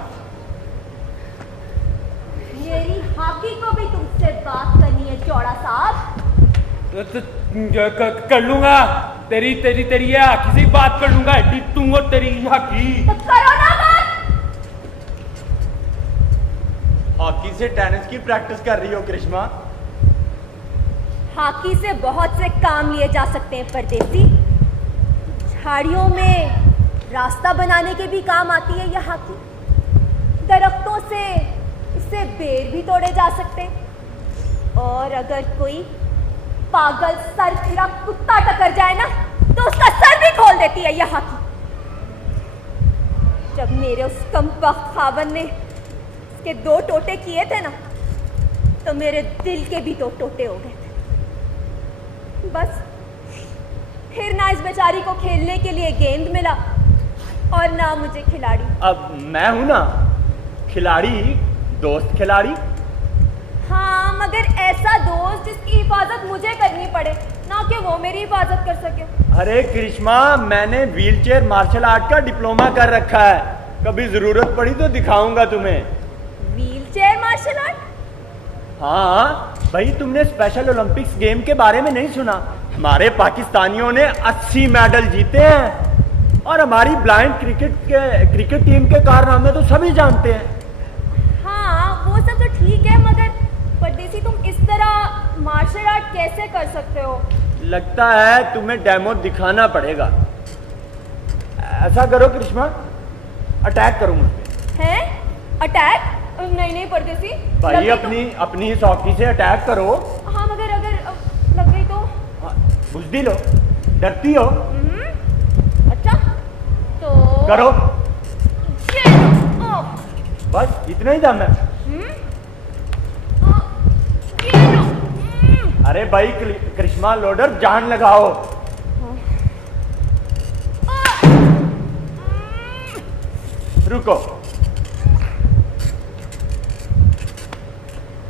मेरी हाकी को भी तुमसे बात करनी है चौड़ा साहब। कर लूंगा, तेरी तेरी तेरी ये हाकी से बात कर लूंगा। तू और तेरी हाकी तो करो ना बात। हॉकी से टेनिस की प्रैक्टिस कर रही हो करिश्मा? हाकी से बहुत से काम लिए जा सकते हैं परदेसी। झाड़ियों में रास्ता बनाने के भी काम आती है यह हाकी। दरख्तों से इससे बेर भी तोड़े जा सकते। और अगर कोई पागल सर फिरा कुत्ता टकर जाए ना तो उसका सर भी खोल देती है यह हाकी। जब मेरे उस कमबख्त खावन ने उसके 2 टोटे किए थे ना तो मेरे दिल के भी 2 टोटे हो गए थे। बस फिर ना इस बेचारी को खेलने के लिए गेंद मिला और ना मुझे खिलाड़ी। अब मैं हूं ना खिलाड़ी, दोस्त खिलाड़ी। हाँ, मगर ऐसा दोस्त जिसकी हिफाजत मुझे करनी पड़े, ना कि वो मेरी हिफाजत कर सके। अरे करिश्मा, मैंने व्हीलचेयर मार्शल आर्ट का डिप्लोमा कर रखा है, कभी जरूरत पड़ी तो दिखाऊंगा तुम्हें। Wheelchair martial art? हाँ भाई, तुमने स्पेशल ओलंपिक्स गेम के बारे में नहीं सुना? हमारे पाकिस्तानियों ने 80 मेडल जीते हैं और हमारी ब्लाइंड क्रिकेट टीम के कारनामे तो सभी जानते हैं। हाँ, वो सब तो ठीक है, मगर परदेसी तुम इस तरह मार्शल आर्ट कैसे कर सकते हो? लगता है तुम्हें डेमो दिखाना पड़ेगा। ऐसा करो करिश्मा, अटैक करो मुझ पे। हैं? अटैक? नहीं नहीं परदेसी, भाई अपनी इस हॉकी से अटैक करो। हाँ, मगर अगर लग गई तो? बुज़दिल हो, डरती हो। अच्छा तो करो। बस इतना ही दम है। अरे भाई करिश्मा लोडर, जान लगाओ। रुको,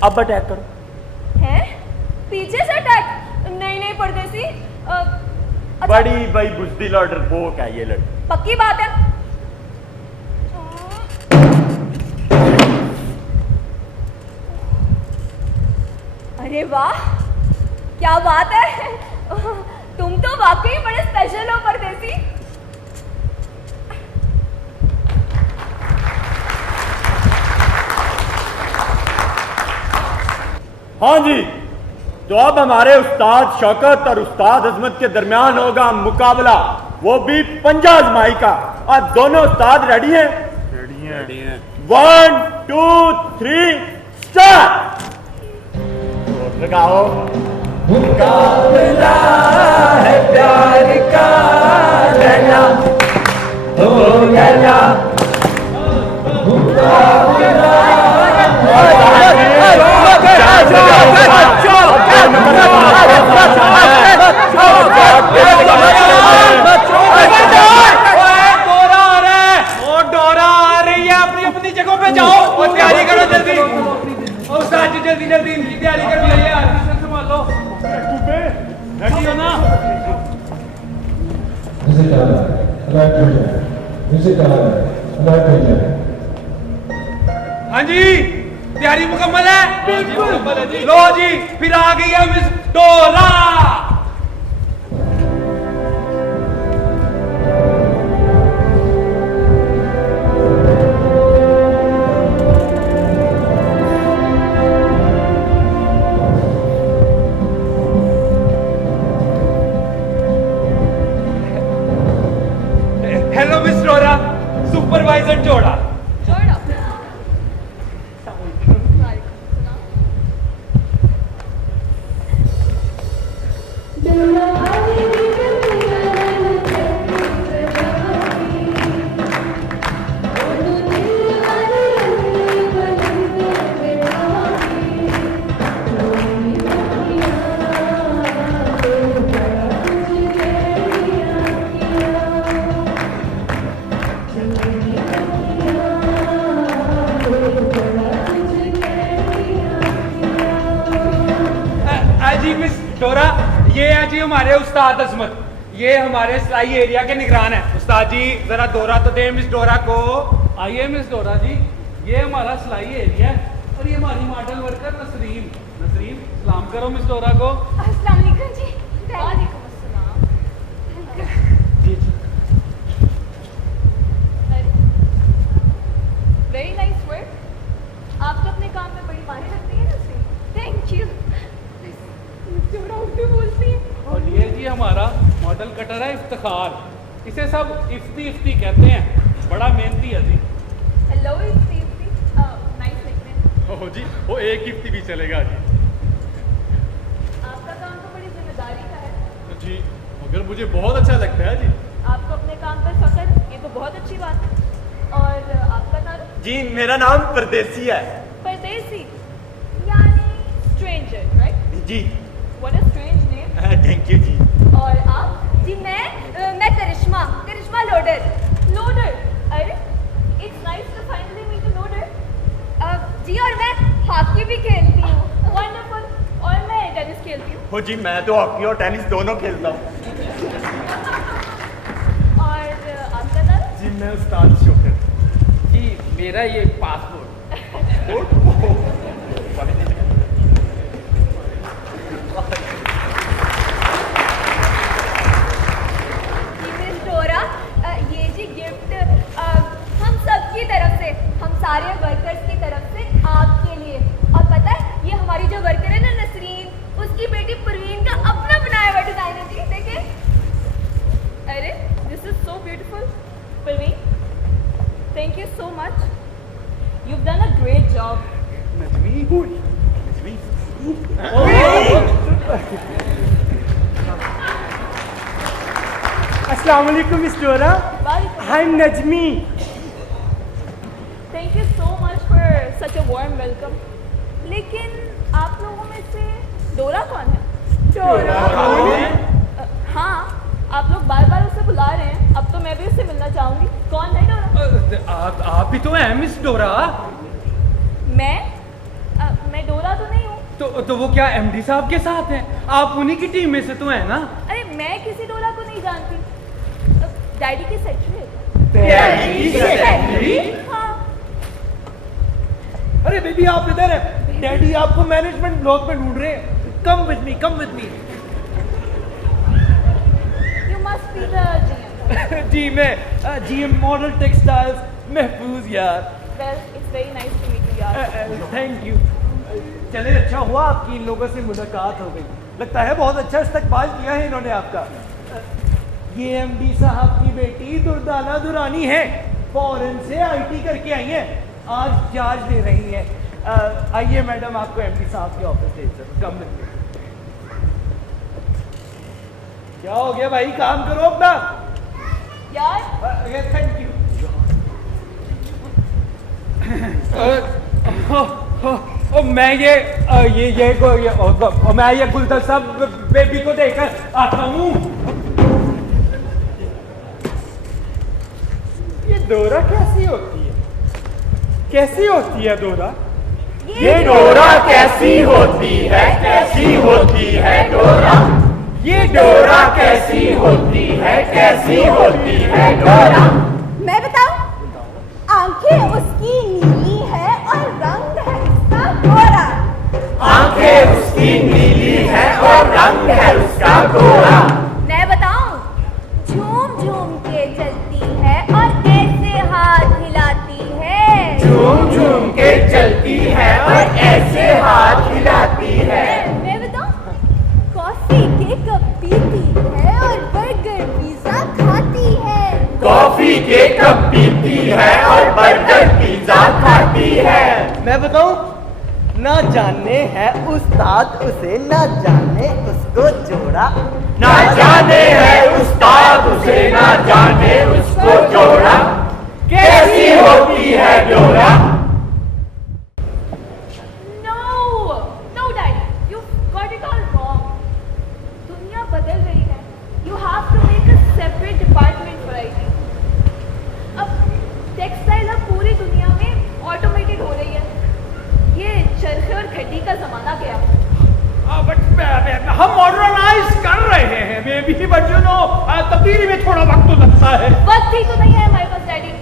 अब अटैक करो। है? पीछे से अटैक? नहीं नहीं परदेसी, अच्छा। बड़ी भाई बुज़दिल और डरपोक है ये लड़की। पक्की बात है? अरे वाह, क्या बात है। तुम तो वाकई बड़े स्पेशल हो परदेसी। हाँ जी, तो अब हमारे उस्ताद शौकत और उस्ताद अजमत के दरमियान होगा मुकाबला, वो भी पंजा आजमाई का। और दोनों उस्ताद रेडी हैं? रेडी हैं। 1 2 3 स्टार्ट। लगाओ। मुकाबला है प्यार का, लैला ओ लैला, मुकाबला डोरा आ रही है, अपनी अपनी जगहों पे जाओ और तैयारी करो जल्दी। और साथ जल्दी जल्दी इनकी तैयारी कर लो यार, संभाल लो। रेडी हो ना? हाँ जी, तैयारी मुकम्मल है? बिल्कुल। लो जी, फिर आ गई है मिस डोरा। जोड़ा। जोड़ा। जी मिस डोरा, ये है जी हमारे उस्ताद अजमत, ये हमारे सिलाई एरिया के निगरान है। उस्ताद जी जरा डोरा तो दे मिस डोरा को। आइए मिस डोरा जी, ये हमारा सिलाई एरिया है और ये हमारी मॉडल वर्कर नसरीन। नसरीन सलाम करो मिस डोरा को। अस्सलाम वालेकुम जी। वालेकुम अस्सलाम। Very nice work. आप तो अपने काम में बड़ी माहिर लगती है नसरीन। Thank you. जोड़ा उर्दू बोलती है। और ये जी हमारा मॉडल कटर है इफ्तिखार, इसे सब इफ्ती इफ्ती कहते हैं, बड़ा मेहनती है जी। Hello Ifti Ifti, nice nickname. Oh जी, वो एक गिफ्ट भी चलेगा जी। आपका काम तो बड़ी जिम्मेदारी का है जी, मगर मुझे बहुत अच्छा लगता है जी। आपको अपने काम पर फख्र, ये तो बहुत अच्छी बात है। और आपका तारुफ? जी मेरा नाम परदेसी है। परदेसी यानी स्ट्रेंजर, राइट? जी। What a strange name. Thank you जी। और आप? जी मैं करिश्मा, करिश्मा लोडर। लोडर, अरे it's nice to finally meet a loader. जी और मैं हॉकी भी खेलती हूँ। वंडरफुल। और मैं टेनिस खेलती हूँ। हो जी, मैं तो हॉकी और टेनिस दोनों खेलता हूँ। और आपका नाम? जी मैं उस्ताद शोकर। जी मेरा ये पासपोर्ट। मिस डोरा, ये जी गिफ्ट हम सब की तरफ से, हम सारे वर्कर्स की तरफ से आपके लिए। और पता है ये हमारी जो वर्कर है ना नसरीन, उसकी बेटी परवीन का अपना बनाया हुआ डिजाइन है जी। देखें, अरे this is so beautiful. Parveen, thank you so much, you done a great job. अस्सलाम वालेकुम मिस डोरा। I am Najmi. Thank you so much for such a warm welcome. लेकिन आप लोगों में से डोरा कौन है? डोरा हाँ, आप लोग बार बार उसे बुला रहे हैं, अब तो मैं भी उससे मिलना चाहूंगी। कौन है डोरा? आप ही तो हैं मिस डोरा। मैं डोरा तो नहीं हूँ। तो वो क्या एमडी साहब के साथ हैं? आप उन्हीं की टीम में से तो हैं ना? अरे मैं किसी डोरा को नहीं जानती। डैडी की सेक्रेटरी। डैडी की सेक्रेटरी? हाँ। अरे बेबी आप इधर है, डैडी आपको मैनेजमेंट ब्लॉक में ढूंढ रहे हैं। Come with me, come with me. You must be the GM. जी मैं जीएम मॉडल टेक्सटाइल्स महफूज यार। Well it's very nice to meet you यार। Thank you. चले अच्छा हुआ आपकी इन लोगों से मुलाकात हो गई। लगता है बहुत अच्छा इस्तकबाल किया है इन्होंने आपका। ये एमडी साहब की बेटी दुर्दाना दुरानी है, फॉरेन से आईटी करके आई हैं, आज चार्ज ले रही हैं। आइए मैडम, आपको एमडी साहब के ऑफिस भेज दो। कम मिलिए। क्या हो गया भाई, काम करो अपना यार। Thank you. मैं ये गुलदस्ता बेबी को देकर आता हूँ। ये डोरा कैसी होती है? कैसी होती है डोरा? ये डोरा कैसी होती है? कैसी होती है डोरा? ये डोरा कैसी होती है? कैसी होती है डोरा? मैं बताऊं? आंखें उसकी नीली है और रंग है उसका गोरा। आंखें उसकी नीली है और रंग है उसका गोरा। मैं बताऊं? झूम झूम के चलती है और ऐसे हाथ हिलाती है। झूम झूम के चलती है और ऐसे हाथ हिलाती है। मैं बताऊं? कॉफी के कप पीती है और बर्गर पिज्जा खाती है। कॉफी के कप पीती है और बर्गर पिज्जा खाती है। मैं बताऊं, ना जाने है उस्ताद उसे, ना जाने उसको जोड़ा। ना जाने है उस्ताद उसे, ना जाने उसको जोड़ा। कैसी होती है डोरा? No, Daddy, you've got it all wrong. दुनिया बदल रही है. You have to make a separate department for IT. अब टेक्सटाइल अब पूरी दुनिया में ऑटोमेटेड हो रही है. ये चरखे और खड्डी का जमाना गया. बट हम मॉडर्नाइज कर रहे हैं बेबी, बट यू नो तब्दीली में थोड़ा वक्त तो लगता है. वक्त ही तो नहीं है हमारे पास डैडी.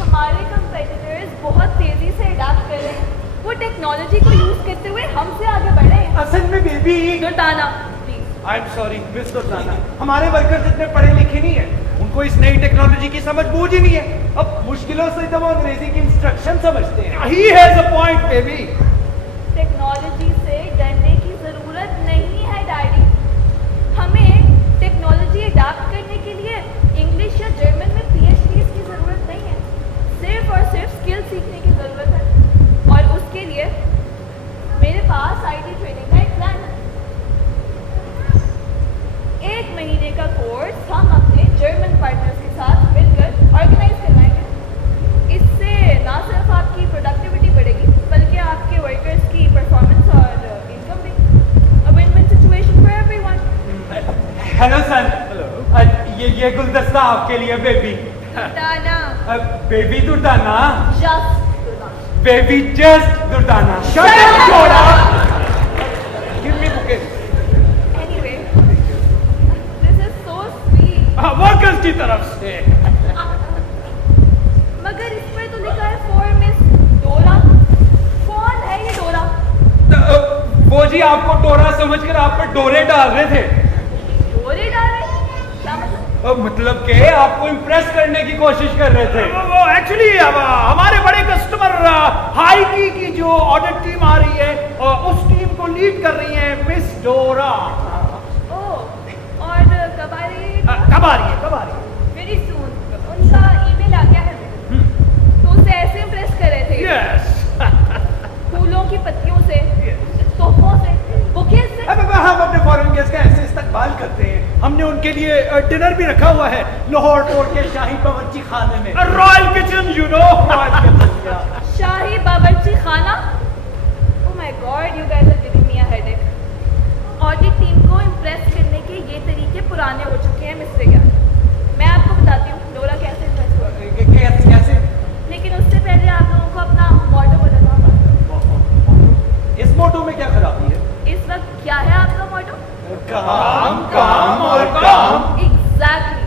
हमारे कंपेटिटर्स बहुत तेजी से अडैप्ट कर रहे हैं. वो टेक्नोलॉजी को यूज करते हुए हमसे आगे बढ़ रहे हैं. असल में baby Durdana please. I am sorry miss Durdana, हमारे वर्कर्स इतने पढ़े लिखे नहीं है, उनको इस नई टेक्नोलॉजी की समझ बूझ ही नहीं है. अब मुश्किलों से तो वो अंग्रेजी की इंस्ट्रक्शन समझते हैं. He has a point baby. Technology से डरने की जरूरत नहीं है डैडी. हमें टेक्नोलॉजी अडैप्ट करने के लिए इंग्लिश या जर्मन में PhDs की जरूरत नहीं है. सिर्फ और सिर्फ स्किल सीखने की जरूरत है. और उसके लिए मेरे पास IT ट्रेनिंग का एक प्लान है. 1 महीने का कोर्स हम अपने जर्मन पार्टनर्स के साथ मिलकर ऑर्गेनाइज करवाएंगे. इससे ना सिर्फ आपकी प्रोडक्टिविटी बढ़ेगी बल्कि आपके वर्कर्स की परफॉर्मेंस और इनकम भी. A win win situation for everyone. Hello sir. Hello. ये गुलदस्ता आपके लिए baby. Durdana. Baby Durdana. Just baby just Durdana. Shut up, Dora. Give me bouquet. Anyway this is so sweet. Workers की तरफ से. मगर इस पर तो लिखा है फॉर मिस डोरा. कौन है ये डोरा? वो जी आपको डोरा समझकर आप पर डोरे डाल रहे थे. डोरे डाल रहे हैं? क्या मतलब? मतलब के आपको इम्प्रेस करने की कोशिश कर रहे थे. वो एक्चुअली हमारे बड़े कस्टमर हाई की जो ऑडिट टीम आ रही है उस टीम को लीड कर रही है मिस डोरा. ओह, और कब आ रही है? कब आ रही है? Very soon. उनका ईमेल आ गया है मेरे. तो उसे ऐसे इम्प्रेस कर रहे थे. यस. फूलों की पत्तियों से, तोहफों से, बुके से. अब हम अपने फॉरेन गेस्ट का ऐसे इस्तकबाल करते हैं. हमने उनके लिए डिनर भी रखा हुआ है लाहौर कोर्ट के शाही बावर्ची खाने में. Royal kitchen you know. शाही बावर्ची खाना. Oh my god, you guys are giving me a headache. Audit team को इम्प्रेस करने के ये तरीके पुराने हो चुके हैं मिस्टर ज्ञान. मैं आपको बताती हूँ डोरा कैसे इम्प्रेस हुआ. कैसे? लेकिन उससे पहले आप लोगों को अपना मोटो बताना होगा. इस मोटो में क्या खराबी है? इस वक्त क्या है आपका मोटो? काम काम और काम. एग्जैक्टली.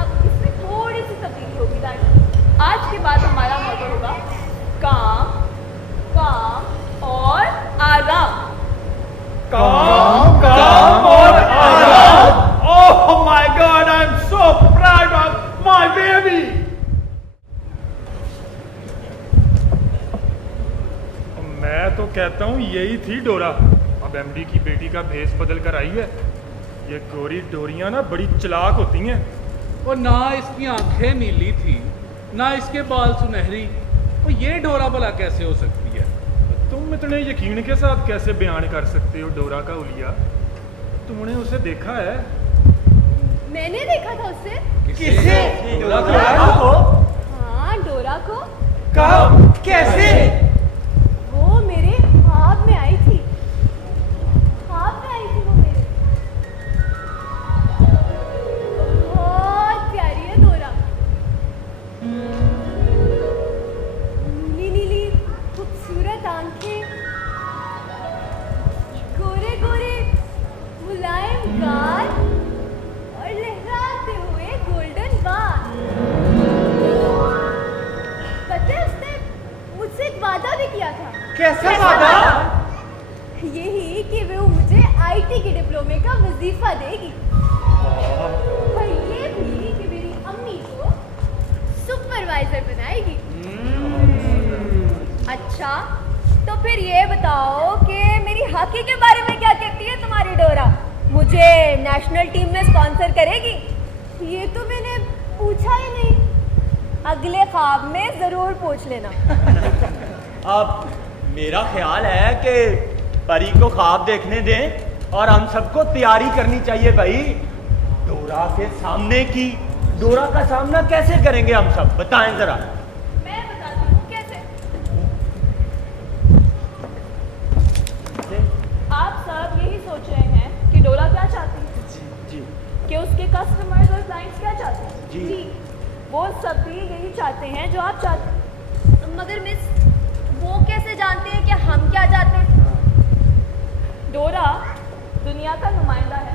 अब इसमें थोड़ी सी तब्दीली होगी डैडी. आज के बाद हमारा मोटो होगा काम काम और आराम. काम काम और आराम. ओह my god, I am so proud of my baby. मैं तो कहता हूँ यही थी डोरा. अब MD की बेटी का भेस बदल कर आई है. ये गोरी डोरियां ना बड़ी चालाक होती हैं. और ना इसकी आंखें नीली थी, ना इसके बाल सुनहरी. तो ये डोरा भला कैसे हो सकती है? तुम इतने यकीन के साथ कैसे बयान कर सकते हो डोरा का उलिया? तुमने उसे देखा है? मैंने देखा था उससे. किसे? डोरा को? हाँ, डोरा को. कब? कैसे? वो मेरे ख्वाब में आई थी. ख्वाब में आई थी वो मेरे. बहुत प्यारी है डोरा. नीली नीली खूबसूरत आंखें, गोरे गोरे मुलायम गाल और लहराते हुए गोल्डन बाल. पता है उसने मुझसे एक वादा भी किया था. कैसा वादा? यही कि वो मुझे IT के डिप्लोमे का वजीफा देगी. और ये भी कि मेरी अम्मी को सुपरवाइजर बनाएगी. अच्छा, तो फिर ये बताओ कि मेरी हॉकी के बारे में क्या कहती है तुम्हारी डोरा? मुझे नेशनल टीम में स्पॉन्सर करेगी? ये तो मैंने पूछा ही नहीं. अगले ख्वाब में जरूर पूछ लेना। अब मेरा ख्याल है कि परी को ख्वाब देखने दें और हम सबको तैयारी करनी चाहिए भाई। डोरा के सामने की, डोरा का सामना कैसे करेंगे हम सब, बताएं जरा। मैं बताती हूँ कैसे। आप सब यही सोच रहे हैं कि डोरा क्या चाहती है, जी कि उसके कस्टमर्स और क्लाइंट्स क्या चाहते हैं। जी। वो सब भी यही चाहते हैं जो आप चाहते हैं। मगर मिस, वो कैसे जानते हैं कि हम क्या चाहते हैं? डोरा दुनिया का नुमाइंदा है।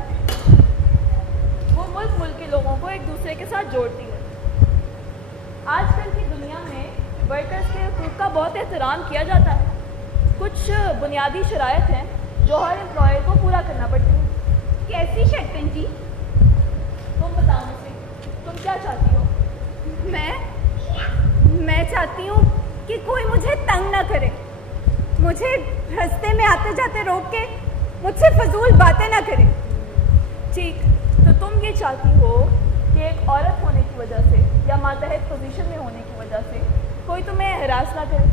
वो मुल्क मुल्क के लोगों को एक दूसरे के साथ जोड़ती है। आजकल की दुनिया में वर्कर्स के हकूक़ का बहुत एहतराम किया जाता है। कुछ बुनियादी शराइत हैं जो हर एम्प्लॉयर को पूरा करना पड़ती है। कैसी शर्तें जी? तुम बताओ मुझे, तुम क्या चाहती हो? मैं चाहती हूँ कि कोई मुझे तंग ना करे, मुझे रास्ते में आते जाते रोक के मुझसे फजूल बातें ना करे। ठीक, तो तुम ये चाहती हो कि एक औरत होने की वजह से या मातहत पोजीशन में होने की वजह से कोई तुम्हें हरास ना करे।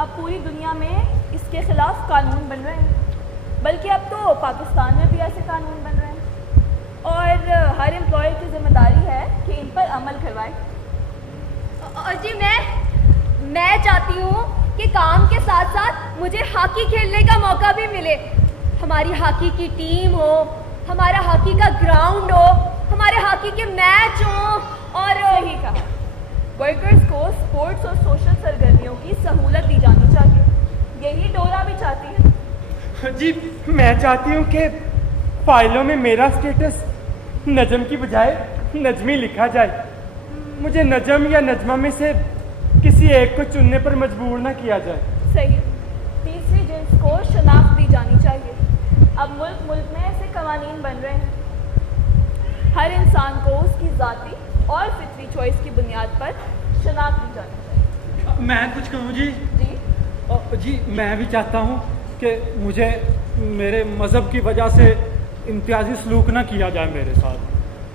अब पूरी दुनिया में इसके खिलाफ कानून बन रहे हैं, बल्कि अब तो पाकिस्तान में भी ऐसे कानून बन रहे हैं और हर एम्प्लॉयर की जिम्मेदारी है कि इन पर अमल करवाए। और जी मैं चाहती हूँ कि काम के साथ साथ मुझे हॉकी खेलने का मौका भी मिले। हमारी हॉकी की टीम हो, हमारा हॉकी का ग्राउंड हो, हमारे हॉकी के मैच हो। और यही कहा, वर्कर्स को स्पोर्ट्स और सोशल सरगर्मियों की सहूलत दी जानी चाहिए। यही डोरा भी चाहती है। जी, मैं चाहती हूँ कि फाइलों में मेरा स्टेटस नजम की बजाय नजमी लिखा जाए। मुझे नजम या नजमा में से किसी एक को चुनने पर मजबूर ना किया जाए। सही। तीसरी जिन्स को शनाख्त दी जानी चाहिए। अब मुल्क मुल्क में ऐसे कवानीन बन रहे हैं। हर इंसान को उसकी ज़ाती और फितरी चॉइस की बुनियाद पर शनाख्त दी जानी चाहिए। मैं कुछ कहूँ जी? जी, मैं भी चाहता हूँ कि मुझे मेरे मज़हब की वजह से इम्तियाजी सलूक ना किया जाए मेरे साथ,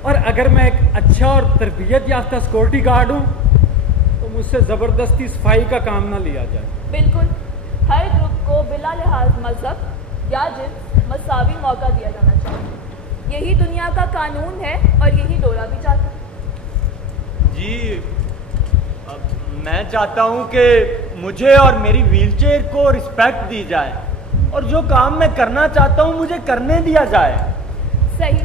और अगर मैं एक अच्छा और तरबियत याफ्ता सिक्योरिटी गार्ड हूँ तो मुझसे ज़बरदस्ती सफाई का काम ना लिया जाए। बिल्कुल, हर ग्रुप को बिला लिहाज मजहब या जिन्स मसावी मौका दिया जाना चाहिए। यही दुनिया का कानून है और यही डोरा भी चाहता है। जी, अब मैं चाहता हूँ कि मुझे और मेरी व्हीलचेयर को रिस्पेक्ट दी जाए और जो काम मैं करना चाहता हूँ मुझे करने दिया जाए। सही।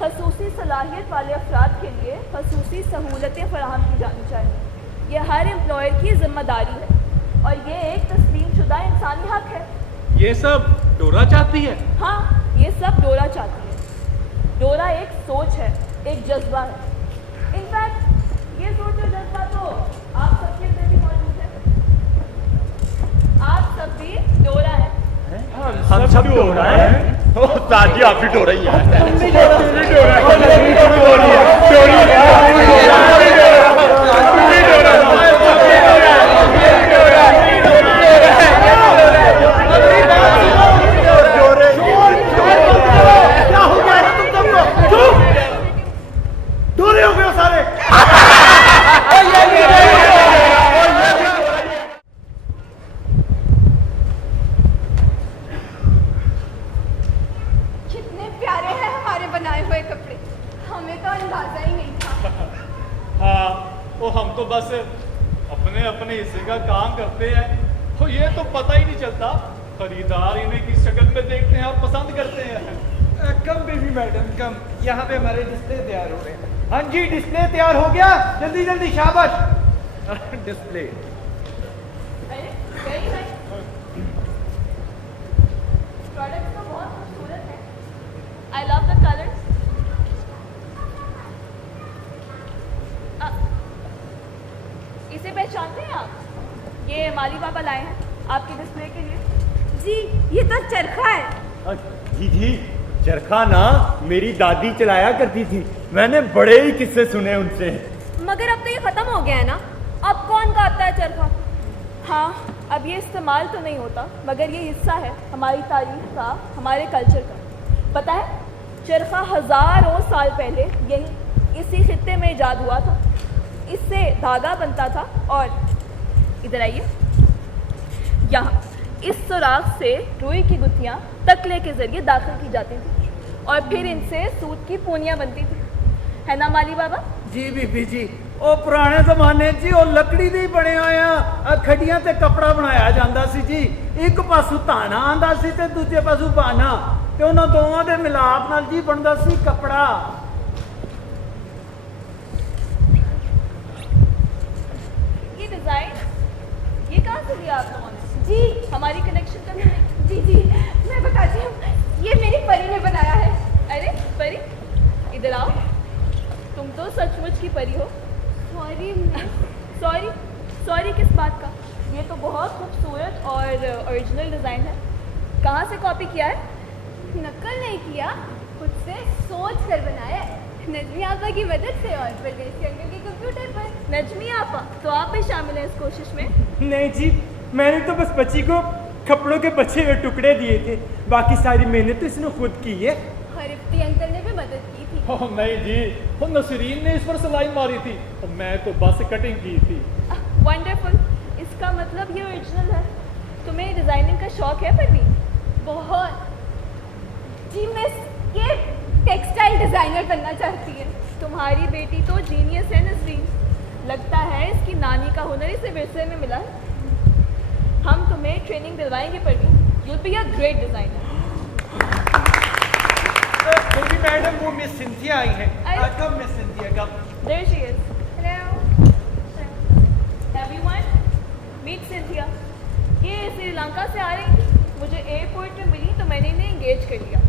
खसूसी सलाहियत वाले अफराद के लिए खसूसी सहूलतें फराहम की जानी चाहिए। यह हर एम्प्लॉयर की जिम्मेदारी है और ये एक तस्लीम शुदा इंसानी हक है। ये सब डोरा चाहती है? हाँ, ये सब डोरा चाहती है। डोरा एक सोच है, एक जज्बा है। इनफैक्ट ये सोच और जज्बा तो आप सबके अंदर भी मौजूद है। आप सब भी डोरा है। हम सब डोरा है। उस्ताद जी, आप भी डोरा ही हैं। क्या हो गया है तुम सबको? डोरे हो गए सारे। कितने प्यारे हैं हमारे बनाए हुए कपड़े, हमें तो अंदाजा ही नहीं था। हाँ, वो हम तो बस अपने अपने हिस्से का काम करते हैं, तो ये तो पता ही नहीं चलता खरीदार इन्हें किस शक्ल में देखते हैं और पसंद करते हैं। कम बेबी मैडम कम, यहाँ पे हमारे डिस्प्ले तैयार हो रहे हैं। हाँ जी, डिस्प्ले तैयार हो गया, जल्दी जल्दी शाबाश। डिस्प्ले प्रोडक्ट तो बहुत खूबसूरत है। I love the colours. इसे पहचानते हैं आप? ये माली बाबा लाए हैं आपके डिस्प्ले के लिए। जी, ये तो चरखा है। जी, चरखा ना मेरी दादी चलाया करती थी, मैंने बड़े ही किस्से सुने उनसे। मगर अब तो ये खत्म हो गया है ना, अब कौन काटता है चरखा? हाँ, अब ये इस्तेमाल तो नहीं होता, मगर ये हिस्सा है हमारी तारीख का, हमारे कल्चर का। पता है, चरखा हजारों साल पहले यही इसी खित्ते में इजाद हुआ था। इससे धागा बनता था और इधर आइए, यहाँ इस सुराख से रुई की गुत्थियाँ तकले के जरिए दाखिल की जाती थी और फिर इनसे सूत की पूनियाँ बनती थी, है ना माली बाबा? जी बीबी जी, ਉਹ ਪੁਰਾਣੇ ਜ਼ਮਾਨੇ 'ਚ ਉਹ ਲੱਕੜੀ ਦੇ ਹੀ ਬਣੇ ਆ ਖੱਡੀਆਂ ਤੇ ਕੱਪੜਾ ਬਣਾਇਆ ਜਾਂਦਾ ਸੀ ਜੀ। ਇੱਕ ਪਾਸੋਂ ਧਾਨਾ ਆਂਦਾ ਸੀ ਤੇ ਦੂਜੇ ਪਾਸੋਂ ਬਾਨਾ, ਤੇ ਉਹਨਾਂ ਦੋਵਾਂ ਦੇ ਮਿਲਾਪ ਨਾਲ ਜੀ ਬਣਦਾ ਸੀ ਕੱਪੜਾ। ये डिजाइन ये कहाँ से लिया आप लोगों ने? जी हमारी कनेक्शन का नहीं। जी जी मैं बताती हूँ, ये मेरी परी ने बनाया है। अरे परी, इधर आओ, तुम तो सचमुच की परी हो। सॉरी सॉरी सॉरी किस बात का? ये तो बहुत खूबसूरत और ओरिजिनल डिज़ाइन है। कहाँ से कॉपी किया है? नकल नहीं किया, खुद से सोच कर बनाया है, नजमी आपा की मदद से और परदेसी अंकल के कंप्यूटर पर। नजमी आपा, तो आप भी शामिल हैं इस कोशिश में? नहीं जी, मैंने तो बस बच्ची को कपड़ों के बचे हुए टुकड़े दिए थे, बाकी सारी मेहनत तो इसने खुद की है। और इफ्ती अंकल ने भी मदद की थी। ओह नहीं जी, वो नसरीन ने इस पर सिलाई मारी थी और मैं तो बस कटिंग की थी। वंडरफुल, इसका मतलब ये ओरिजिनल है। तुम्हें डिज़ाइनिंग का शौक है परवीन? बहुत। जी मिस, ये टेक्सटाइल डिजाइनर बनना चाहती है। तुम्हारी बेटी तो जीनियस है नसरीन, लगता है इसकी नानी का हुनर इसे विरसे में मिला है। हम तुम्हें ट्रेनिंग दिलवाएंगे Parveen, you will be a great designer. Baby madam, वो मिस सिंथिया आई हैं। अरे। कब मिस सिंथिया कब? There she is. Hello. Everyone, meet Cynthia. ये श्रीलंका से आ रही थी, मुझे एयरपोर्ट में मिली तो मैंने इन्हें एंगेज कर लिया।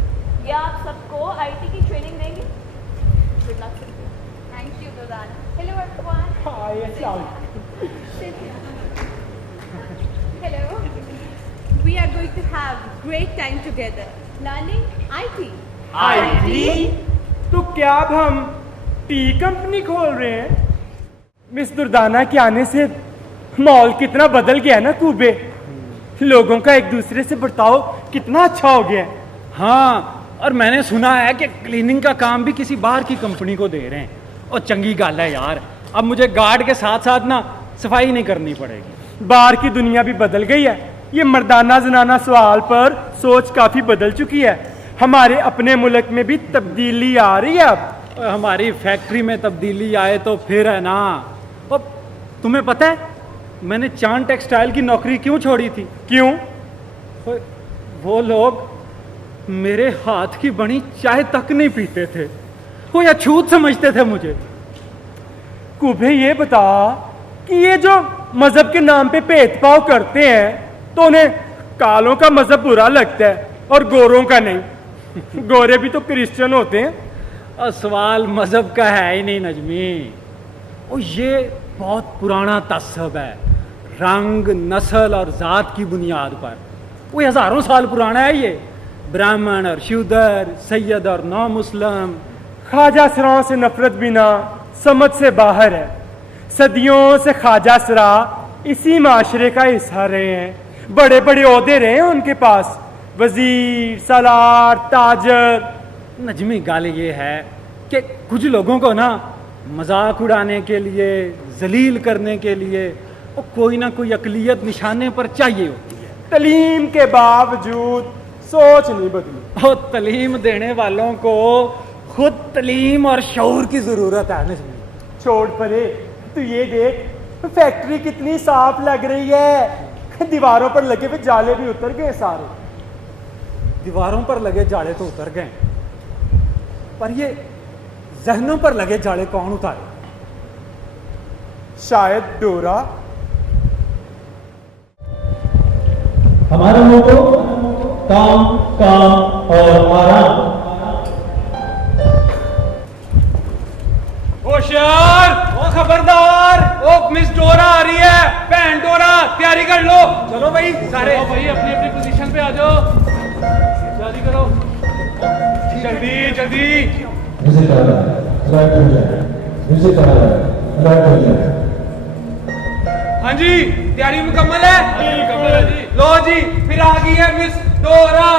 ये आप सबको आईटी की ट्रेनिंग देंगे। Good luck Cynthia. Thank you Dulara. Hello everyone. Hello. We are going to have great time together learning IT. IT? तो क्या अब हम टी कंपनी खोल रहे हैं? मिस दुर्दाना के आने से माहौल कितना बदल गया है ना कूबे। लोगों का एक दूसरे से बर्ताव कितना अच्छा हो गया है। हाँ, और मैंने सुना है कि क्लीनिंग का काम भी किसी बाहर की कंपनी को दे रहे हैं। और चंगी गल है यार, अब मुझे गार्ड के साथ साथ ना सफाई नहीं करनी पड़ेगी। बाहर की दुनिया भी बदल गई है। ये मर्दाना जनाना सवाल पर सोच काफी बदल चुकी है। हमारे अपने मुल्क में भी तब्दीली आ रही है अब। हमारी फैक्ट्री में तब्दीली आए तो फिर है ना। और तुम्हें पता है मैंने चांद टेक्सटाइल की नौकरी क्यों छोड़ी थी? क्यों? वो लोग मेरे हाथ की बनी चाय तक नहीं पीते थे, वो अछूत समझते थे मुझे। कुबे ये बता कि ये जो मजहब के नाम पे भेदभाव करते हैं तो उन्हें कालों का मजहब बुरा लगता है और गोरों का नहीं। गोरे भी तो क्रिश्चियन होते हैं। और सवाल मजहब का है ही नहीं नजमी, और ये बहुत पुराना तस्सब है, रंग नस्ल और जात की बुनियाद पर। वो हजारों साल पुराना है ये। ब्राह्मण और शूदर, सैयद और नौ मुस्लिम। ख्वाजा सराओं से नफरत बिना समझ से बाहर है। सदियों से ख्वाजा सरा इसी माशरे का हिस्सा रहे हैं। बड़े बड़े ओहदे रहे हैं उनके पास, वजीर, सलार, ताजर। नजमी गाल ये है कि कुछ लोगों को ना मजाक उड़ाने के लिए, जलील करने के लिए वो कोई ना कोई अकलियत निशाने पर चाहिए होती है। तलीम के बावजूद सोच नहीं बदली। और तलीम देने वालों को खुद तलीम और शऊर की जरूरत है नजमी। छोड़ परे, तू ये देख फैक्ट्री कितनी साफ लग रही है। दीवारों पर लगे हुए जाले भी उतर गए सारे। दीवारों पर लगे जाले तो उतर गए, पर ये जहनों पर लगे जाले कौन उतारे? शायद डोरा। हमारा मोटो काम काम और आराम। होशियार, ओ खबरदार, ओ मिस डोरा आ रही है। बहन डोरा, तैयारी कर लो। चलो भाई सारे, चलो भाई अपनी अपनी पोजीशन पे आ जाओ, तैयारी करो जल्दी जल्दी। म्यूजिक आ रहा है, राइट हो जाए। म्यूजिक आ रहा है, राइट हो जाए। हाँ जी, तैयारी मुकम्मल है? मुकम्मल है जी। लो जी, फिर आ गई है मिस डोरा।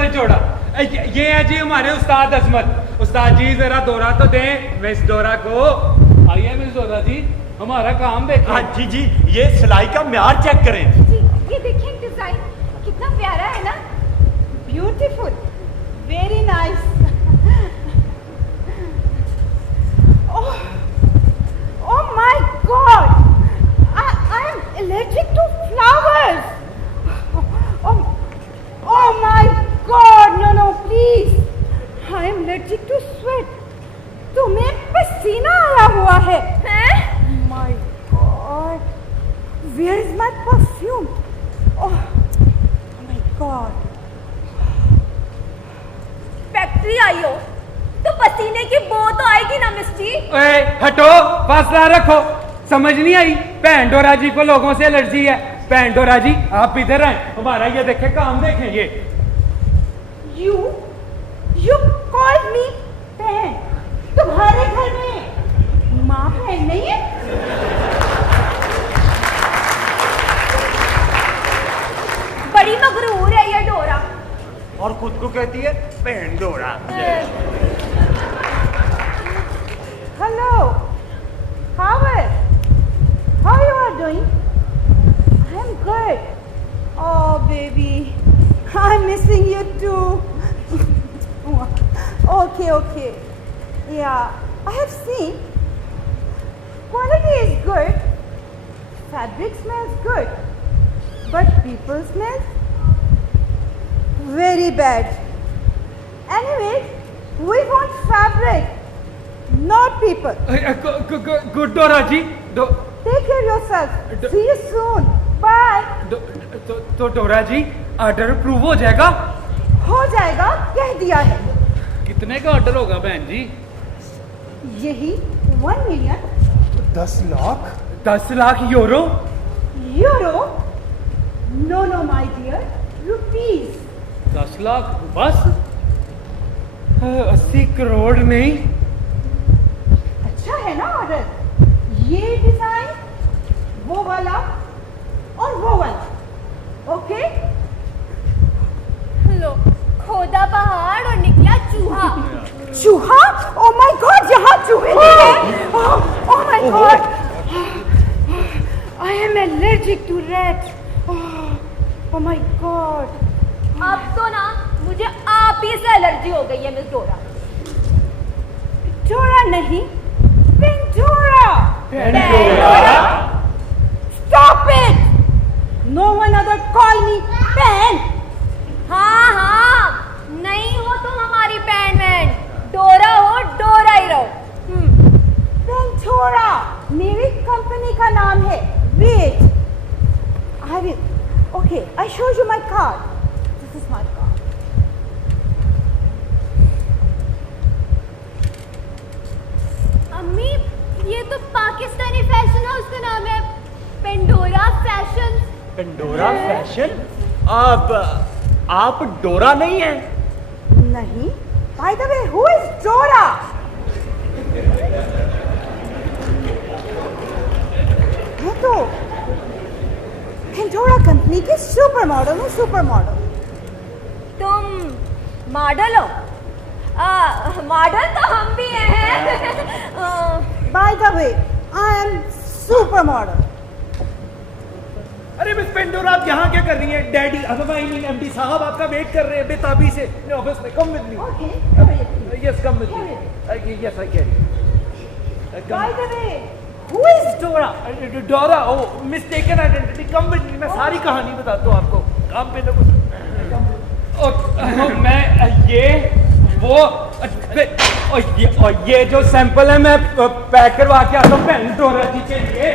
से जोड़ा। ये है जी हमारे उस्ताद अजमत। उस्ताद जी जरा दौरा तो दें मिस डोरा को। आइए मिस डोरा जी, हमारा काम देखें। हाँ जी जी, ये सिलाई का म्यार चेक करें। जी ये देखिए डिजाइन कितना प्यारा है ना, beautiful, very nice. Oh my god, I am allergic to flowers. Oh my god, no no please, I am allergic to sweat. तुम्हें पसीना आया हुआ है? My god, where is my perfume? Oh my god, factory आई हो तो पसीने की बो तो आएगी ना मिस जी। ओए हटो, फासला रखो। समझ नहीं आई? भैन डोरा जी को लोगों से एलर्जी है। भैन डोरा जी आप इधर आए, हमारा ये देखे काम देखें। ये यू कॉल्ड मी बहन? तुम्हारे घर में माँ बहन नहीं है? बड़ी मगरूर है ये डोरा। और खुद को कहती है बहन Dora. Hello Howard, how you are doing? I am good. Oh baby, I am missing you too. Okay okay, yeah I have seen quality is good, fabric smells good, but people smell very bad. Anyway, we want fabric, not people. Good डोरा जी। Take care yourself. See you soon. Bye. तो डोरा जी order approve हो जाएगा? हो जाएगा, कह दिया है। कितने का ऑर्डर होगा बहन जी? यही 1 million 10 lakh 10 lakh euro? euro. No, no, my dear. Rupees. 10 lakh बस? 80 करोड़ नहीं? अच्छा है ना ऑर्डर? ये डिजाइन, वो वाला और वो वाला, ओके? लो, खोदा पहाड़ और निकला चूहा। चूहा? ओह माय गॉड, यहाँ चूहे भी हैं। Oh my god, I am allergic to rat. Oh my god, अब तो ना मुझे आप ही से एलर्जी हो गई है मिस डोरा। डोरा नहीं, Pandora. Pandora? Stop it! No one other call me pen. हाँ हाँ, नहीं हो तुम हमारी बैंड मैन, डोरा हो डोरा ही रहो। पेंडोरा मेरी कंपनी का नाम है। Wait, I will. Okay, I show you my card. This is my card. अम्मी, ये तो पाकिस्तानी फैशन हाउस का नाम है, पेंडोरा फैशन। Pandora fashion? आप डोरा नहीं है? नहीं। By the way, who is Dora? मैं तो पेंडोरा कंपनी की सुपर मॉडल हूँ, सुपर मॉडल। तुम मॉडल हो? मॉडल तो हम भी हैं। By the way, I am super model. अरे मिस पेंडोरा, आप यहाँ क्या कर रही हैं? डैडी एमडी साहब आपका वेट कर रहे हैं बेताबी से अपने ऑफिस में। Come with me. Okay. Yes, come with me. Yes, I can. By the way, who is Dora? Dora, oh mistaken identity. Come with me, मैं सारी कहानी बताता हूँ आपको। काम पे ना मैं ये वो और ये जो सैंपल है मैं पैक करवा के आता हूँ बहन डोरा जी के लिए।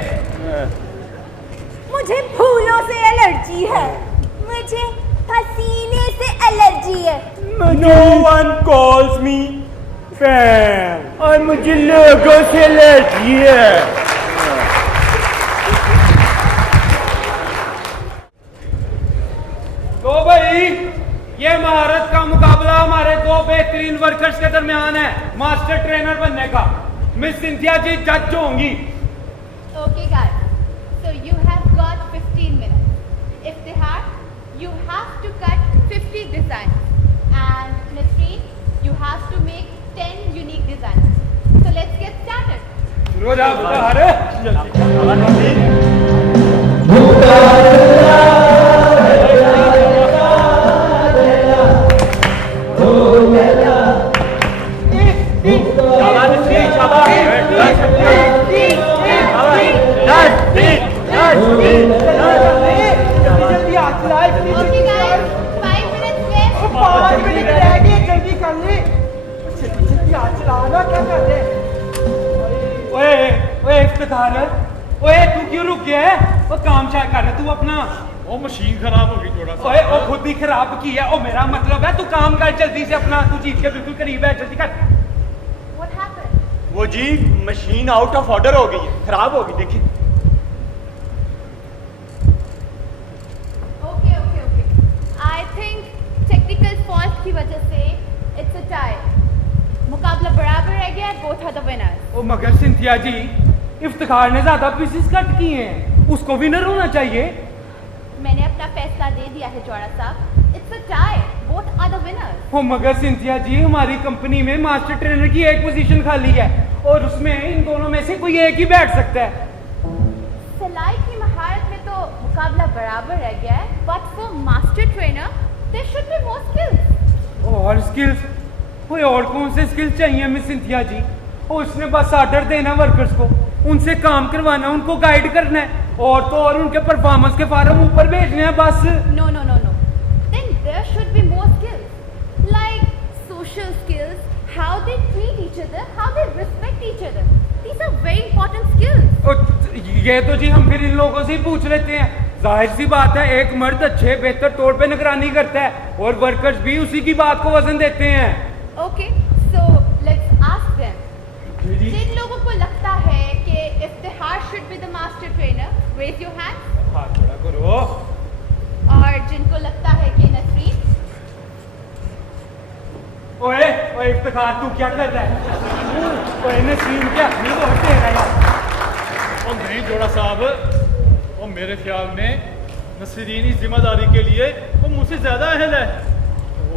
मुझे फूलों से एलर्जी है, मुझे पसीने से एलर्जी है। No one calls me fan और मुझे लोगों से एलर्जी है। तो भाई ये महारत का मुकाबला हमारे दो बेहतरीन वर्कर्स के दरमियान है मास्टर ट्रेनर बनने का। मिस सिंथिया जी जज होंगी। Okay guys, so you have got 15 minutes. If they have, you have to cut 50 designs. And Nasreen, you have to make 10 unique designs. So let's get started. रोज आप Okay guys, 5 minutes left. 5 minute रह गए, जल्दी कर ले। जल्दी हाथ चलाना, क्या कर रहे हैं? ओए इफ्तिखार, ओए तू क्यों रुक गया है? वो काम चाय कर रहा तू अपना। वो मशीन खराब हो गई थोड़ा सा। ओए वो खुद ही खराब की है। ओ मेरा मतलब है तू काम कर जल्दी से अपना, तू जीत के बिल्कुल करीब है, जल्दी कर। What happened? वो जी मशीन आउट ऑफ ऑर्डर हो गई है, खराब हो गई, देखिए। Okay. I think technical fault की वजह से it's a tie. मुकाबला बराबर रह गया, both are the winners. ओ मगर सिंथिया जी, इफ्तिखार ने ज्यादा पीसेस कट किए हैं, उसको विनर होना चाहिए। मैंने अपना फैसला दे दिया है जोड़ा साहब। It's a tie. Both are the winners. ओ मगर सिंथिया जी, हमारी कंपनी में मास्टर ट्रेनर की एक पोजीशन खाली है और उसमें इन दोनों में से कोई एक ही बैठ सकता है। सिलाई की महारत में तो मुकाबला बराबर रह गया है, but for master trainer there should be more skills. और स्किल्स? कोई और कौन से स्किल्स चाहिए मिस सिंथिया जी? और उसने बस ऑर्डर देना वर्कर्स को, उनसे काम करवाना, उनको गाइड करना है और तो और उनके परफॉर्मेंस के फार्म ऊपर भेजने हैं बस। No. Then there should be more skills, like social skills, how they treat each other, how they respect each other. These are very important skills. और ये तो जी हम फिर इन लोगों से ही पूछ लेते हैं। जाहिर सी बात है, एक मर्द अच्छे बेहतर तौर पे निगरानी करता है और वर्कर्स भी उसी की बात को वजन देते हैं। Okay, so let's ask them. जिन लोगों को लगता है कि Iftikhar should be the master trainer, raise your hand. हाथ खड़ा करो। और जिनको लगता है कि नसरीन, ओए इफ्तिखार तू क्या कर रहा है? ओए नसीम क्या नहीं वो हटे रहा यार। और नहीं जोड़ा साहब, और मेरे ख्याल में नसरीन इस जिम्मेदारी के लिए वो मुझसे ज्यादा अहल है।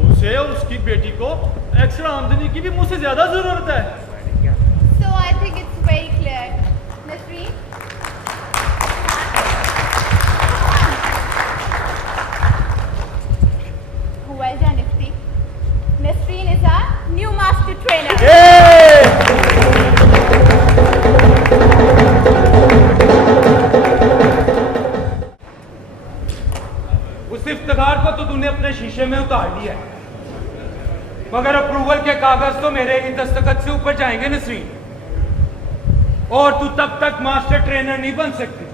उसे और उसकी बेटी को एक्स्ट्रा आमदनी की भी मुझसे ज्यादा जरूरत है। so I think it's very clear. Nasreen, well done, Ifti. Nasreen is our new master trainer. उस इफ्तिखार को तो तूने अपने शीशे में उतार लिया है, मगर अप्रूवल के कागज तो मेरे ही दस्तखत से ऊपर जाएंगे नसरीन, और तू तब तक मास्टर ट्रेनर नहीं बन सकती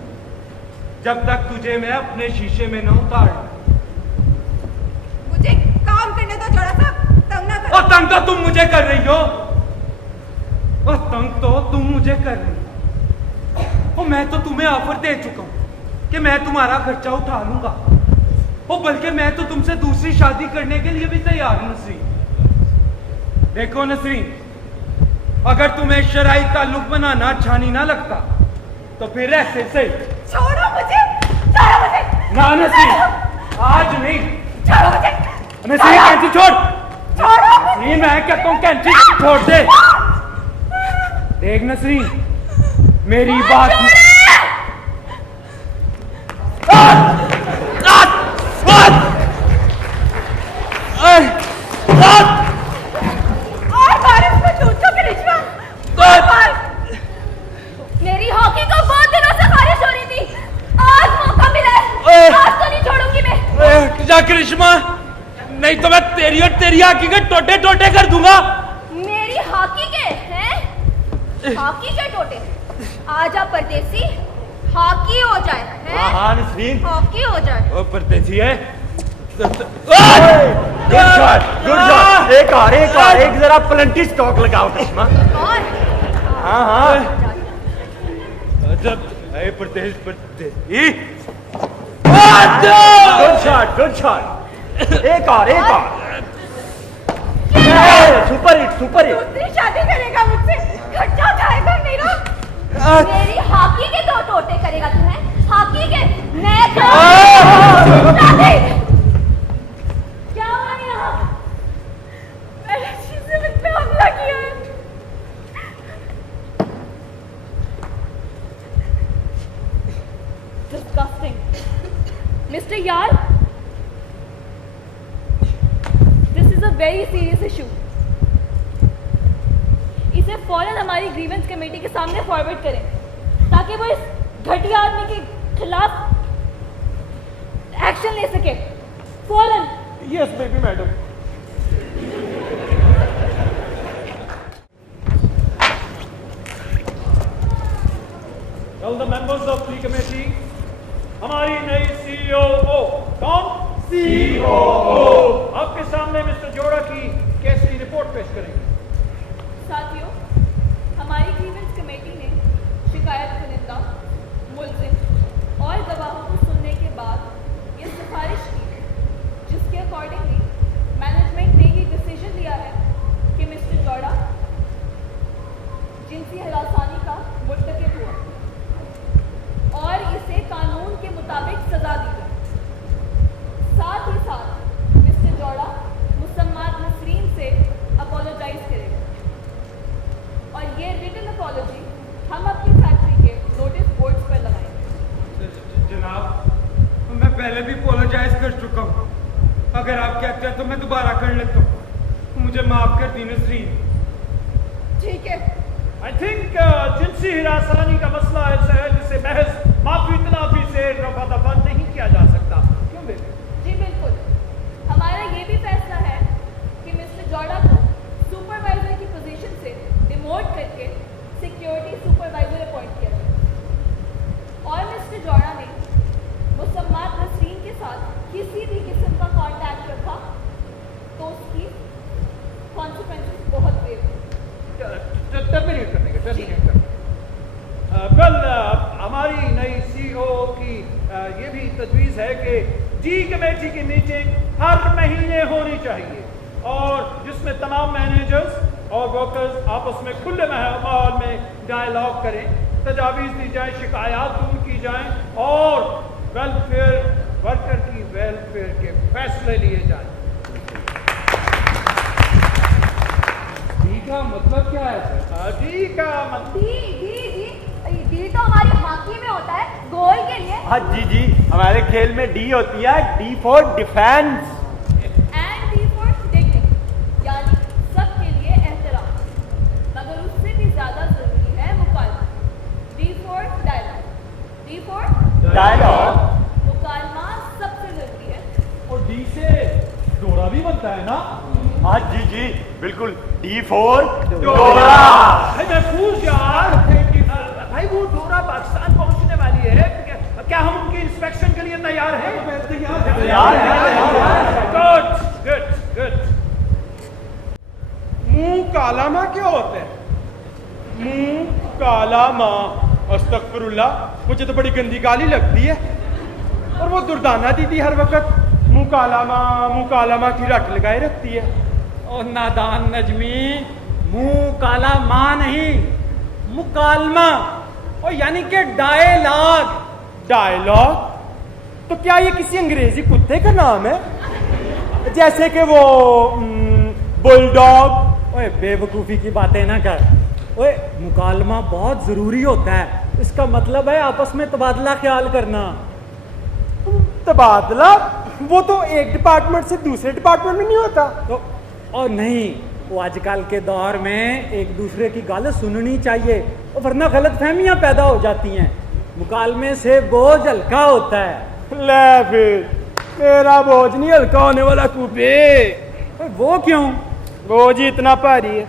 जब तक तुझे मैं अपने शीशे में न उतार लूं। मुझे काम करने दो जोड़ा साहब, तंग ना करो। और तंग तो तुम मुझे कर रही हो, और तंग तो तुम मुझे कर रही हो। और मैं तो तुम्हें ऑफर दे चुका हूं कि मैं तुम्हारा खर्चा उठा लूंगा, और बल्कि मैं तो तुमसे दूसरी शादी करने के लिए भी तैयार हूं नसरीन। देखो नसरीन, अगर तुम्हें शराई ताल्लुक बनाना अच्छा नहीं ना लगता तो फिर ऐसे सही। छोड़ो मुझे। ना नसरीन, आज नहीं। छोड़ो मुझे। नसरीन कैंची छोड़। छोड़ो। नहीं, मैं कहता हूँ कैंची छोड़ दे। देख नसरीन, मेरी बात मेरी हॉकी को बहुत दिनों से ख्वाहिश हो रही थी, आज मौका मिला है, आज तो नहीं छोड़ूंगी मैं। जा करिश्मा, नहीं तो मैं तेरी और तेरी हॉकी के टोटे टोटे कर दूंगा। मेरी हॉकी के हैं? हॉकी के टोटे? आजा परदेसी, हॉकी हो जाए हैं? हाँ नसरीन, हॉकी हो जाए। ओ परदेसी है। Good shot. एक जरा प्लेंटी स्टॉक लगाओ करिश्मा। और हाँ जब परदेसी गुड शॉट। एक और सुपर हिट। दूसरी शादी करेगा मुझसे, खर्चा उठाएगा मेरा। मेरी हॉकी के 2 टोटे करेगा तुम्हें, हॉकी के। मैं क्या हुआ यहाँ? मिस्टर यार, this is a very serious issue. इसे फौरन हमारी ग्रीवेंस कमेटी के सामने फॉरवर्ड करें ताकि वो इस घटिया आदमी के खिलाफ एक्शन ले सके फौरन। Yes baby madam. Tell the members of the committee, हमारी नई सीईओ कौन? सीईओ आपके सामने मिस्टर जोड़ा की केस की रिपोर्ट पेश करेंगे। साथियों, हमारी ग्रीवेंस कमेटी ने शिकायत कुनिंदा, मुलजिम और गवाहों को सुनने के बाद ये सिफारिश की जिसके अकॉर्डिंगली मैनेजमेंट ने ये डिसीजन लिया है कि मिस्टर जोड़ा जिनसी हरासानी का मुर्तकिब हुआ और इसे कानून के मुताबिक सजा दी गई। साथ ही साथ मिस्टर जोड़ा मुसम्मात नसरीन से अपोलोजाइज करेगा और ये रिटन अपॉलॉजी हम अपनी फैक्ट्री के नोटिस बोर्ड्स पर लगाएंगे। जनाब, मैं पहले भी अपोलोजाइज कर चुका हूँ। अगर आप कहते हैं तो मैं दोबारा कर लेता हूँ। मुझे माफ कर दी नसरीन। ठीक है। आई थिंक जिनसी हिरासानी का मसला ऐसा है जिसे महज माफी तलाफी से रफा दफा नहीं किया जा सकता। क्यों बेटे? जी बिल्कुल। हमारा ये भी फैसला है कि मिस्टर जोड़ा को सुपरवाइजर की पोजीशन से डिमोट करके सिक्योरिटी सुपरवाइजर अपॉइंट किया जाए और मिस्टर जोड़ा ने मुसम्मात नसरीन के साथ किसी भी किस्म का कांटेक्ट रखा तो उसकी कॉन्सिक्वेंसेस बहुत ग्रेव है। टर्मिनेट करने का टर्मिनेट करने वेल हमारी नई सीईओ की ये भी तजवीज़ है कि जी कमेटी की मीटिंग हर महीने होनी चाहिए और जिसमें तमाम मैनेजर्स और वर्कर्स आपस में खुले माहौल में डायलॉग करें, तजावीज़ दी जाए, शिकायत दूर की जाएं और वेलफेयर वर्कर की वेलफेयर के फैसले लिए जाएं। डी का मतलब क्या है सर? डी का मतलब डी तो हमारी हॉकी में होता है गोल के लिए। हाँ जी, हमारे खेल में डी होती है, D for defence and D for dignity, यानी सबके लिए एहतराम, मगर उससे भी ज्यादा जरूरी है मुकालमा। D for dialogue, D for dialogue. मुकालमा सबसे जरूरी है। और डी से डोरा भी बनता है ना? हाँ जी, बिल्कुल। डी फॉर डोरा। महफूज यार, भाई वो डोरा पाकिस्तान पहुंचने वाली है, क्या हम उनके इंस्पेक्शन के लिए तैयार हैं? तैयार हैं। Good good good. मुंह काला माँ क्या होता है? मुंह काला माँ, अस्तगफिरुल्लाह, मुझे तो बड़ी गंदी गाली लगती है। और वो दुर्दाना दीदी हर वक्त मुंह काला माँ की रट लगाए रखती है। और नादान नजमी, मुंह काला माँ नहीं, मुकालमा, और यानी कि डायलॉग। डायलॉग? तो क्या ये किसी अंग्रेजी कुत्ते का नाम है? जैसे कि वो बुलडॉग। ओए बेवकूफ़ी की बातें ना कर। ओए मुकालमा बहुत ज़रूरी होता है, इसका मतलब है आपस में तबादला ख्याल करना। तबादला? वो तो एक डिपार्टमेंट से दूसरे डिपार्टमेंट में नहीं होता। तो और नहीं, वो आजकल के दौर में एक दूसरे की गल सुननी चाहिए, और वरना गलत फहमियाँ पैदा हो जाती हैं। मुकालमे से बोझ हल्का होता है। ले फिर, मेरा बोझ नहीं हल्का होने वाला कूपे। वो क्यों? बोझ ही इतना भारी है,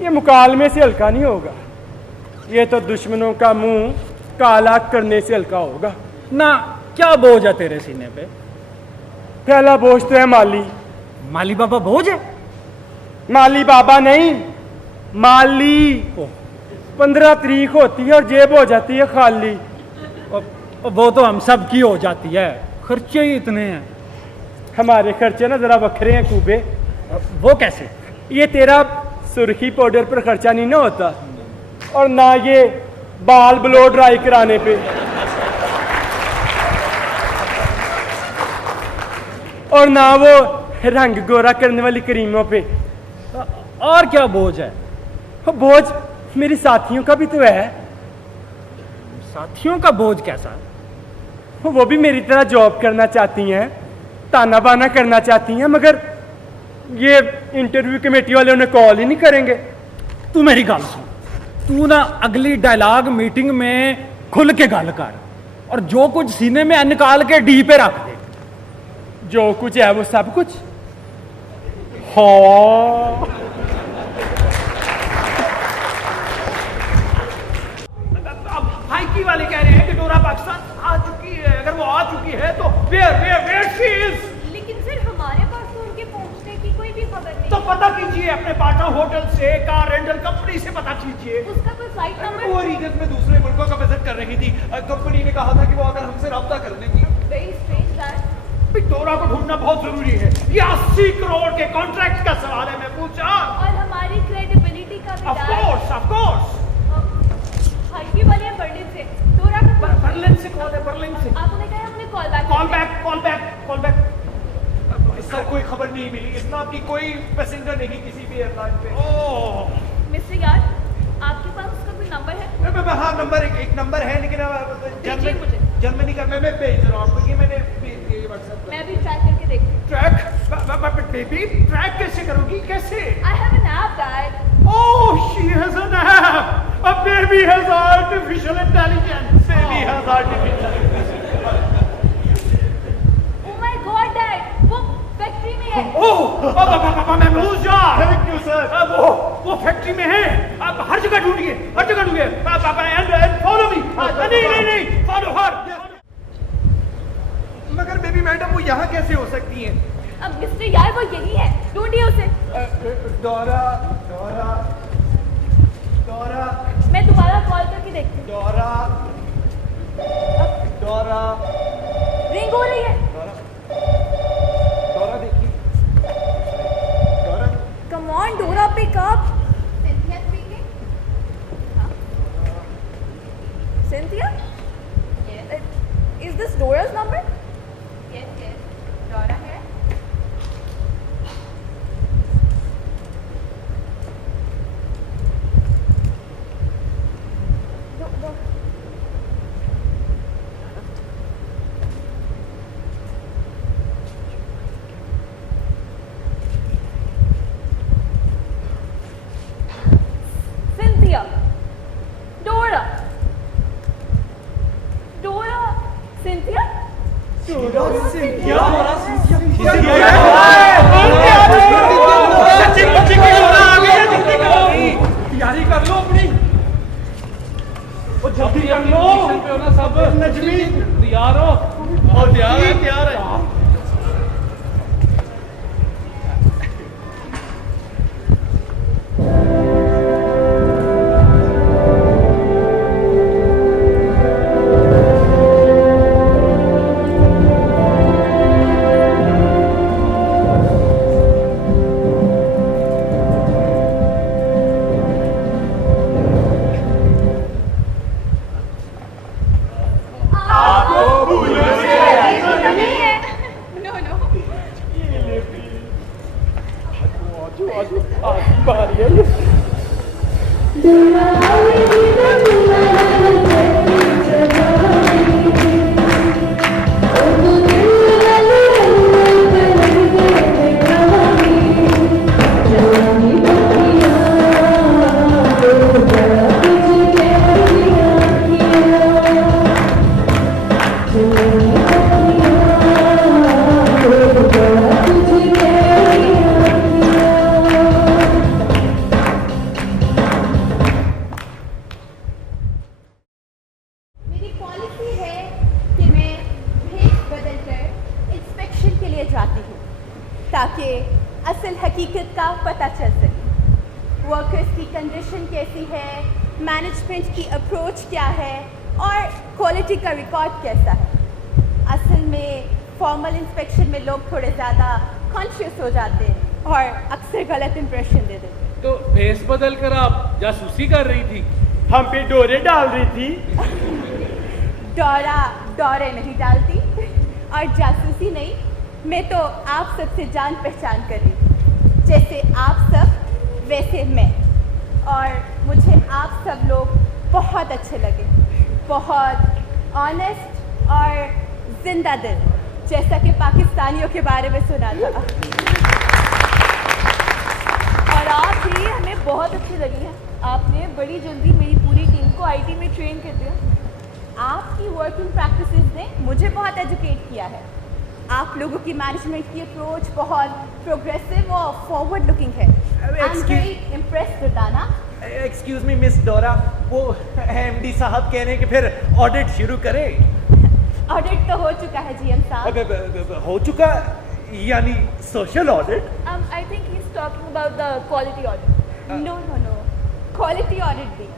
ये मुकालमे से हल्का नहीं होगा। ये तो दुश्मनों का मुंह काला करने से हल्का होगा ना। क्या बोझ है तेरे सीने पे? पहला बोझ तो है माली। माली बाबा बोझ है? माली बाबा नहीं, माली। 15 तारीख होती है और जेब हो जाती है खाली। वो तो हम सब की हो जाती है, खर्चे ही इतने हैं। हमारे खर्चे ना जरा बखरे हैं कूबे। वो कैसे? ये तेरा सुर्खी पाउडर पर खर्चा नहीं ना होता, और ना ये बाल ब्लो ड्राई कराने पे, और ना वो रंग गोरा करने वाली क्रीमों पे। और क्या बोझ है? बोझ मेरी साथियों का भी तो है। साथियों का बोझ कैसा? वो भी मेरी तरह जॉब करना चाहती हैं, ताना बाना करना चाहती हैं, मगर ये इंटरव्यू कमेटी वाले उन्हें कॉल ही नहीं करेंगे। तू मेरी गल सुन, तू ना अगली डायलॉग मीटिंग में खुल के गल कर और जो कुछ सीने में निकाल के डी पे रख दे। जो कुछ है वो सब कुछ। हाँ हाइकी वाले कह रहे हैं कि डोरा पाकिस्तान आ चुकी है। अगर वो आ चुकी है तो वेयर शी इज। लेकिन सर हमारे पास तो उनके पहुंचने की कोई भी खबर नहीं। तो पता कीजिए अपने पार्टनर होटल से, कार रेंटल कंपनी से पता कीजिए। उसका कोई फ्लाइट नंबर? वो रीजन में दूसरे मुल्कों का विजिट कर रही थी। कंपनी ने कहा था कि वो आकर हमसे राब्ता कर लेंगी। Very strange that. डोरा को ढूंढना बहुत जरूरी है। ये 80 करोड़ के कॉन्ट्रैक्ट का सवाल है, मैं पूछा। और हमारी क्रेडिबिलिटी का भी ऑफ कोर्स हाइकी वाले हैं बर्लिन से। डोरा का बर्लिन से कॉल है, बर्लिन से। आपने कहा हमें कॉल बैक। सर कोई खबर नहीं मिली, इतना की कोई पैसेंजर नहीं किसी भी एयरलाइन पे। मिस्टर यार, आपके पास उसका कोई नंबर है? हाँ नंबर एक नंबर है, लेकिन जर्मनी का मैं भेज रहा हूँ आपको। ये मैंने भेज दिया व्हाट्सएप। मैं भी ट्रैक करके देखती हूँ। ट्रैक बेबी, ट्रैक कैसे करोगी? कैसे? I have an app, Dad. Oh, she has an app. A baby has artificial intelligence. Baby has artificial intelligence. Oh my God, Dad, वो फैक्ट्री में है। पापा मैं भूल जा। Thank you sir. वो फैक्ट्री में है। अब हर जगह ढूंढिए। पापा एंड फॉलो मी। नहीं, फॉलो हर। मगर बेबी मैडम वो यहाँ कैसे हो सकती हैं? अब मिस्टर यार वो यही है, ढूंढिए उसे। डोरा मैं दोबारा कॉल करके देखती हूँ। डोरा रिंग हो रही है। डोरा देखिए। Dora come on Dora, pick up. Cynthia? Yes. Is this Dora's number? Yes. Dora है। Cynthia, Dora, Cynthia, तैयारी कर लो अपनी। वो जल्दी कर लो। पे हो ना सब? नजमी तैयार हो? तैयार है। ताकि असल हकीकत का पता चल सके। वर्कर्स की कंडीशन कैसी है, मैनेजमेंट की अप्रोच क्या है और क्वालिटी का रिकॉर्ड कैसा है। असल में फॉर्मल इंस्पेक्शन में लोग थोड़े ज़्यादा कॉन्शियस हो जाते हैं और अक्सर गलत इंप्रेशन दे देते हैं। तो भेस बदल कर आप जासूसी कर रही थी? हम पे डोरे डाल रही थी। डोरा डोरे नहीं डालती और जासूसी नहीं, मैं तो आप सबसे जान पहचान कर रही थी। जैसे आप सब वैसे मैं, और मुझे आप सब लोग बहुत अच्छे लगे, बहुत ऑनेस्ट और जिंदा दिल, जैसा कि पाकिस्तानियों के बारे में सुना था। और आप भी हमें बहुत अच्छी लगी है। आपने बड़ी जल्दी मेरी पूरी टीम को आईटी में ट्रेन कर दिया। आपकी वर्किंग प्रैक्टिसेस ने मुझे बहुत एजुकेट किया है। आप लोगों की मैनेजमेंट की अप्रोच बहुत प्रोग्रेसिव और फॉरवर्ड लुकिंग है। I am very impressed Rudana. Excuse me miss Dora, वो एमडी साहब कह रहे हैं कि फिर ऑडिट शुरू करें। ऑडिट तो हो चुका है जीएम साहब। हो चुका यानी social audit? I think he is talking about the quality audit. No quality audit भी।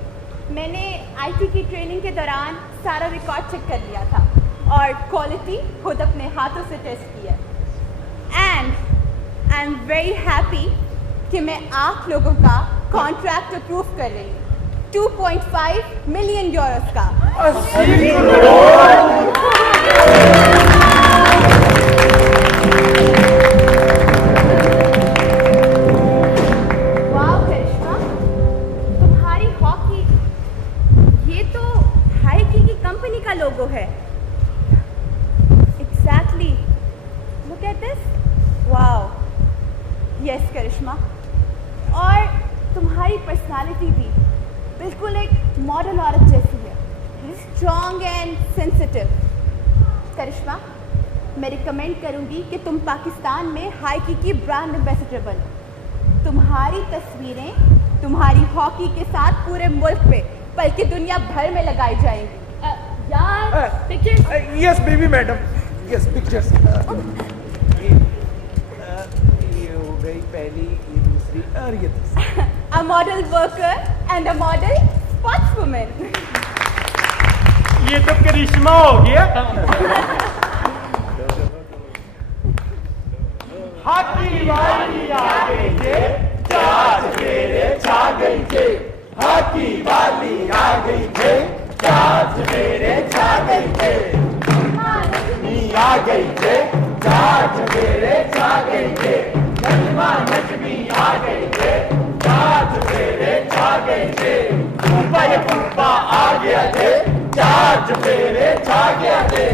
मैंने आईटी की ट्रेनिंग के दौरान सारा रिकॉर्ड चेक कर लिया था और क्वालिटी खुद अपने हाथों से टेस्ट किया। And I am very happy कि मैं आप लोगों का कॉन्ट्रैक्ट अप्रूव कर रही हूँ 2.5 मिलियन यूरोस का। वाह करिश्मा, तुम्हारी हॉकी, ये तो हाईकी की कंपनी का लोगो है। Exactly, look at this. Wow, yes Karishma, और तुम्हारी पर्सनालिटी भी बिल्कुल एक मॉडल औरत जैसी है, स्ट्रॉन्ग एंड सेंसिटिव। करिश्मा, मैं रिकमेंड करूंगी कि तुम पाकिस्तान में हाईकी की ब्रांड एम्बेसडर बनो। तुम्हारी तस्वीरें तुम्हारी हॉकी के साथ पूरे मुल्क में बल्कि दुनिया भर में लगाई जाएंगी। यार pictures. Yes baby madam, yes pictures. ये हो गई पहली, ये दूसरी और ये तीसरी। A model worker and a model sportswoman. ये तो करिश्मा हो गया। हाकी वाली आ गई जे, चार फेरे छा गई जे। हाकी वाली आ गई जे, चार फेरे छा गई जे। नचमी आ गई जे, चार फेरे छा गई जे। नचमी आ गई जे, चार फेरे छा गई जे। ऊपर फूफा आ गया जे, चार फेरे छा गया जे।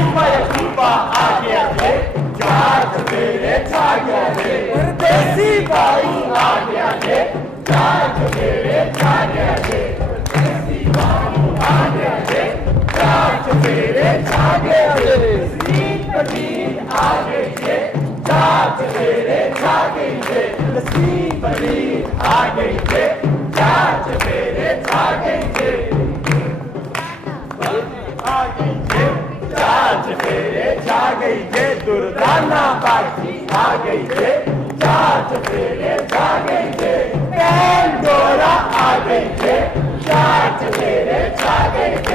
ऊपर फूफा आ गया जे, चार फेरे छा गया जे। परदेसी भाई आ गया जे, चार फेरे छा गया जे। परदेसी भाई आ गया जे, चार फेरे छा गया जे। सीन पनीर आ गई जे, चार फेरे छा गई जे। लस्सी पनीर आ गई जे, चार फेरे छा गई जे। आ गई जे, चार फेरे छा गई जे। दुर्दाना बाजी आ गई जे, चार फेरे छा गई जे। डोरा आ गई जे, चार फेरे छा गई जे।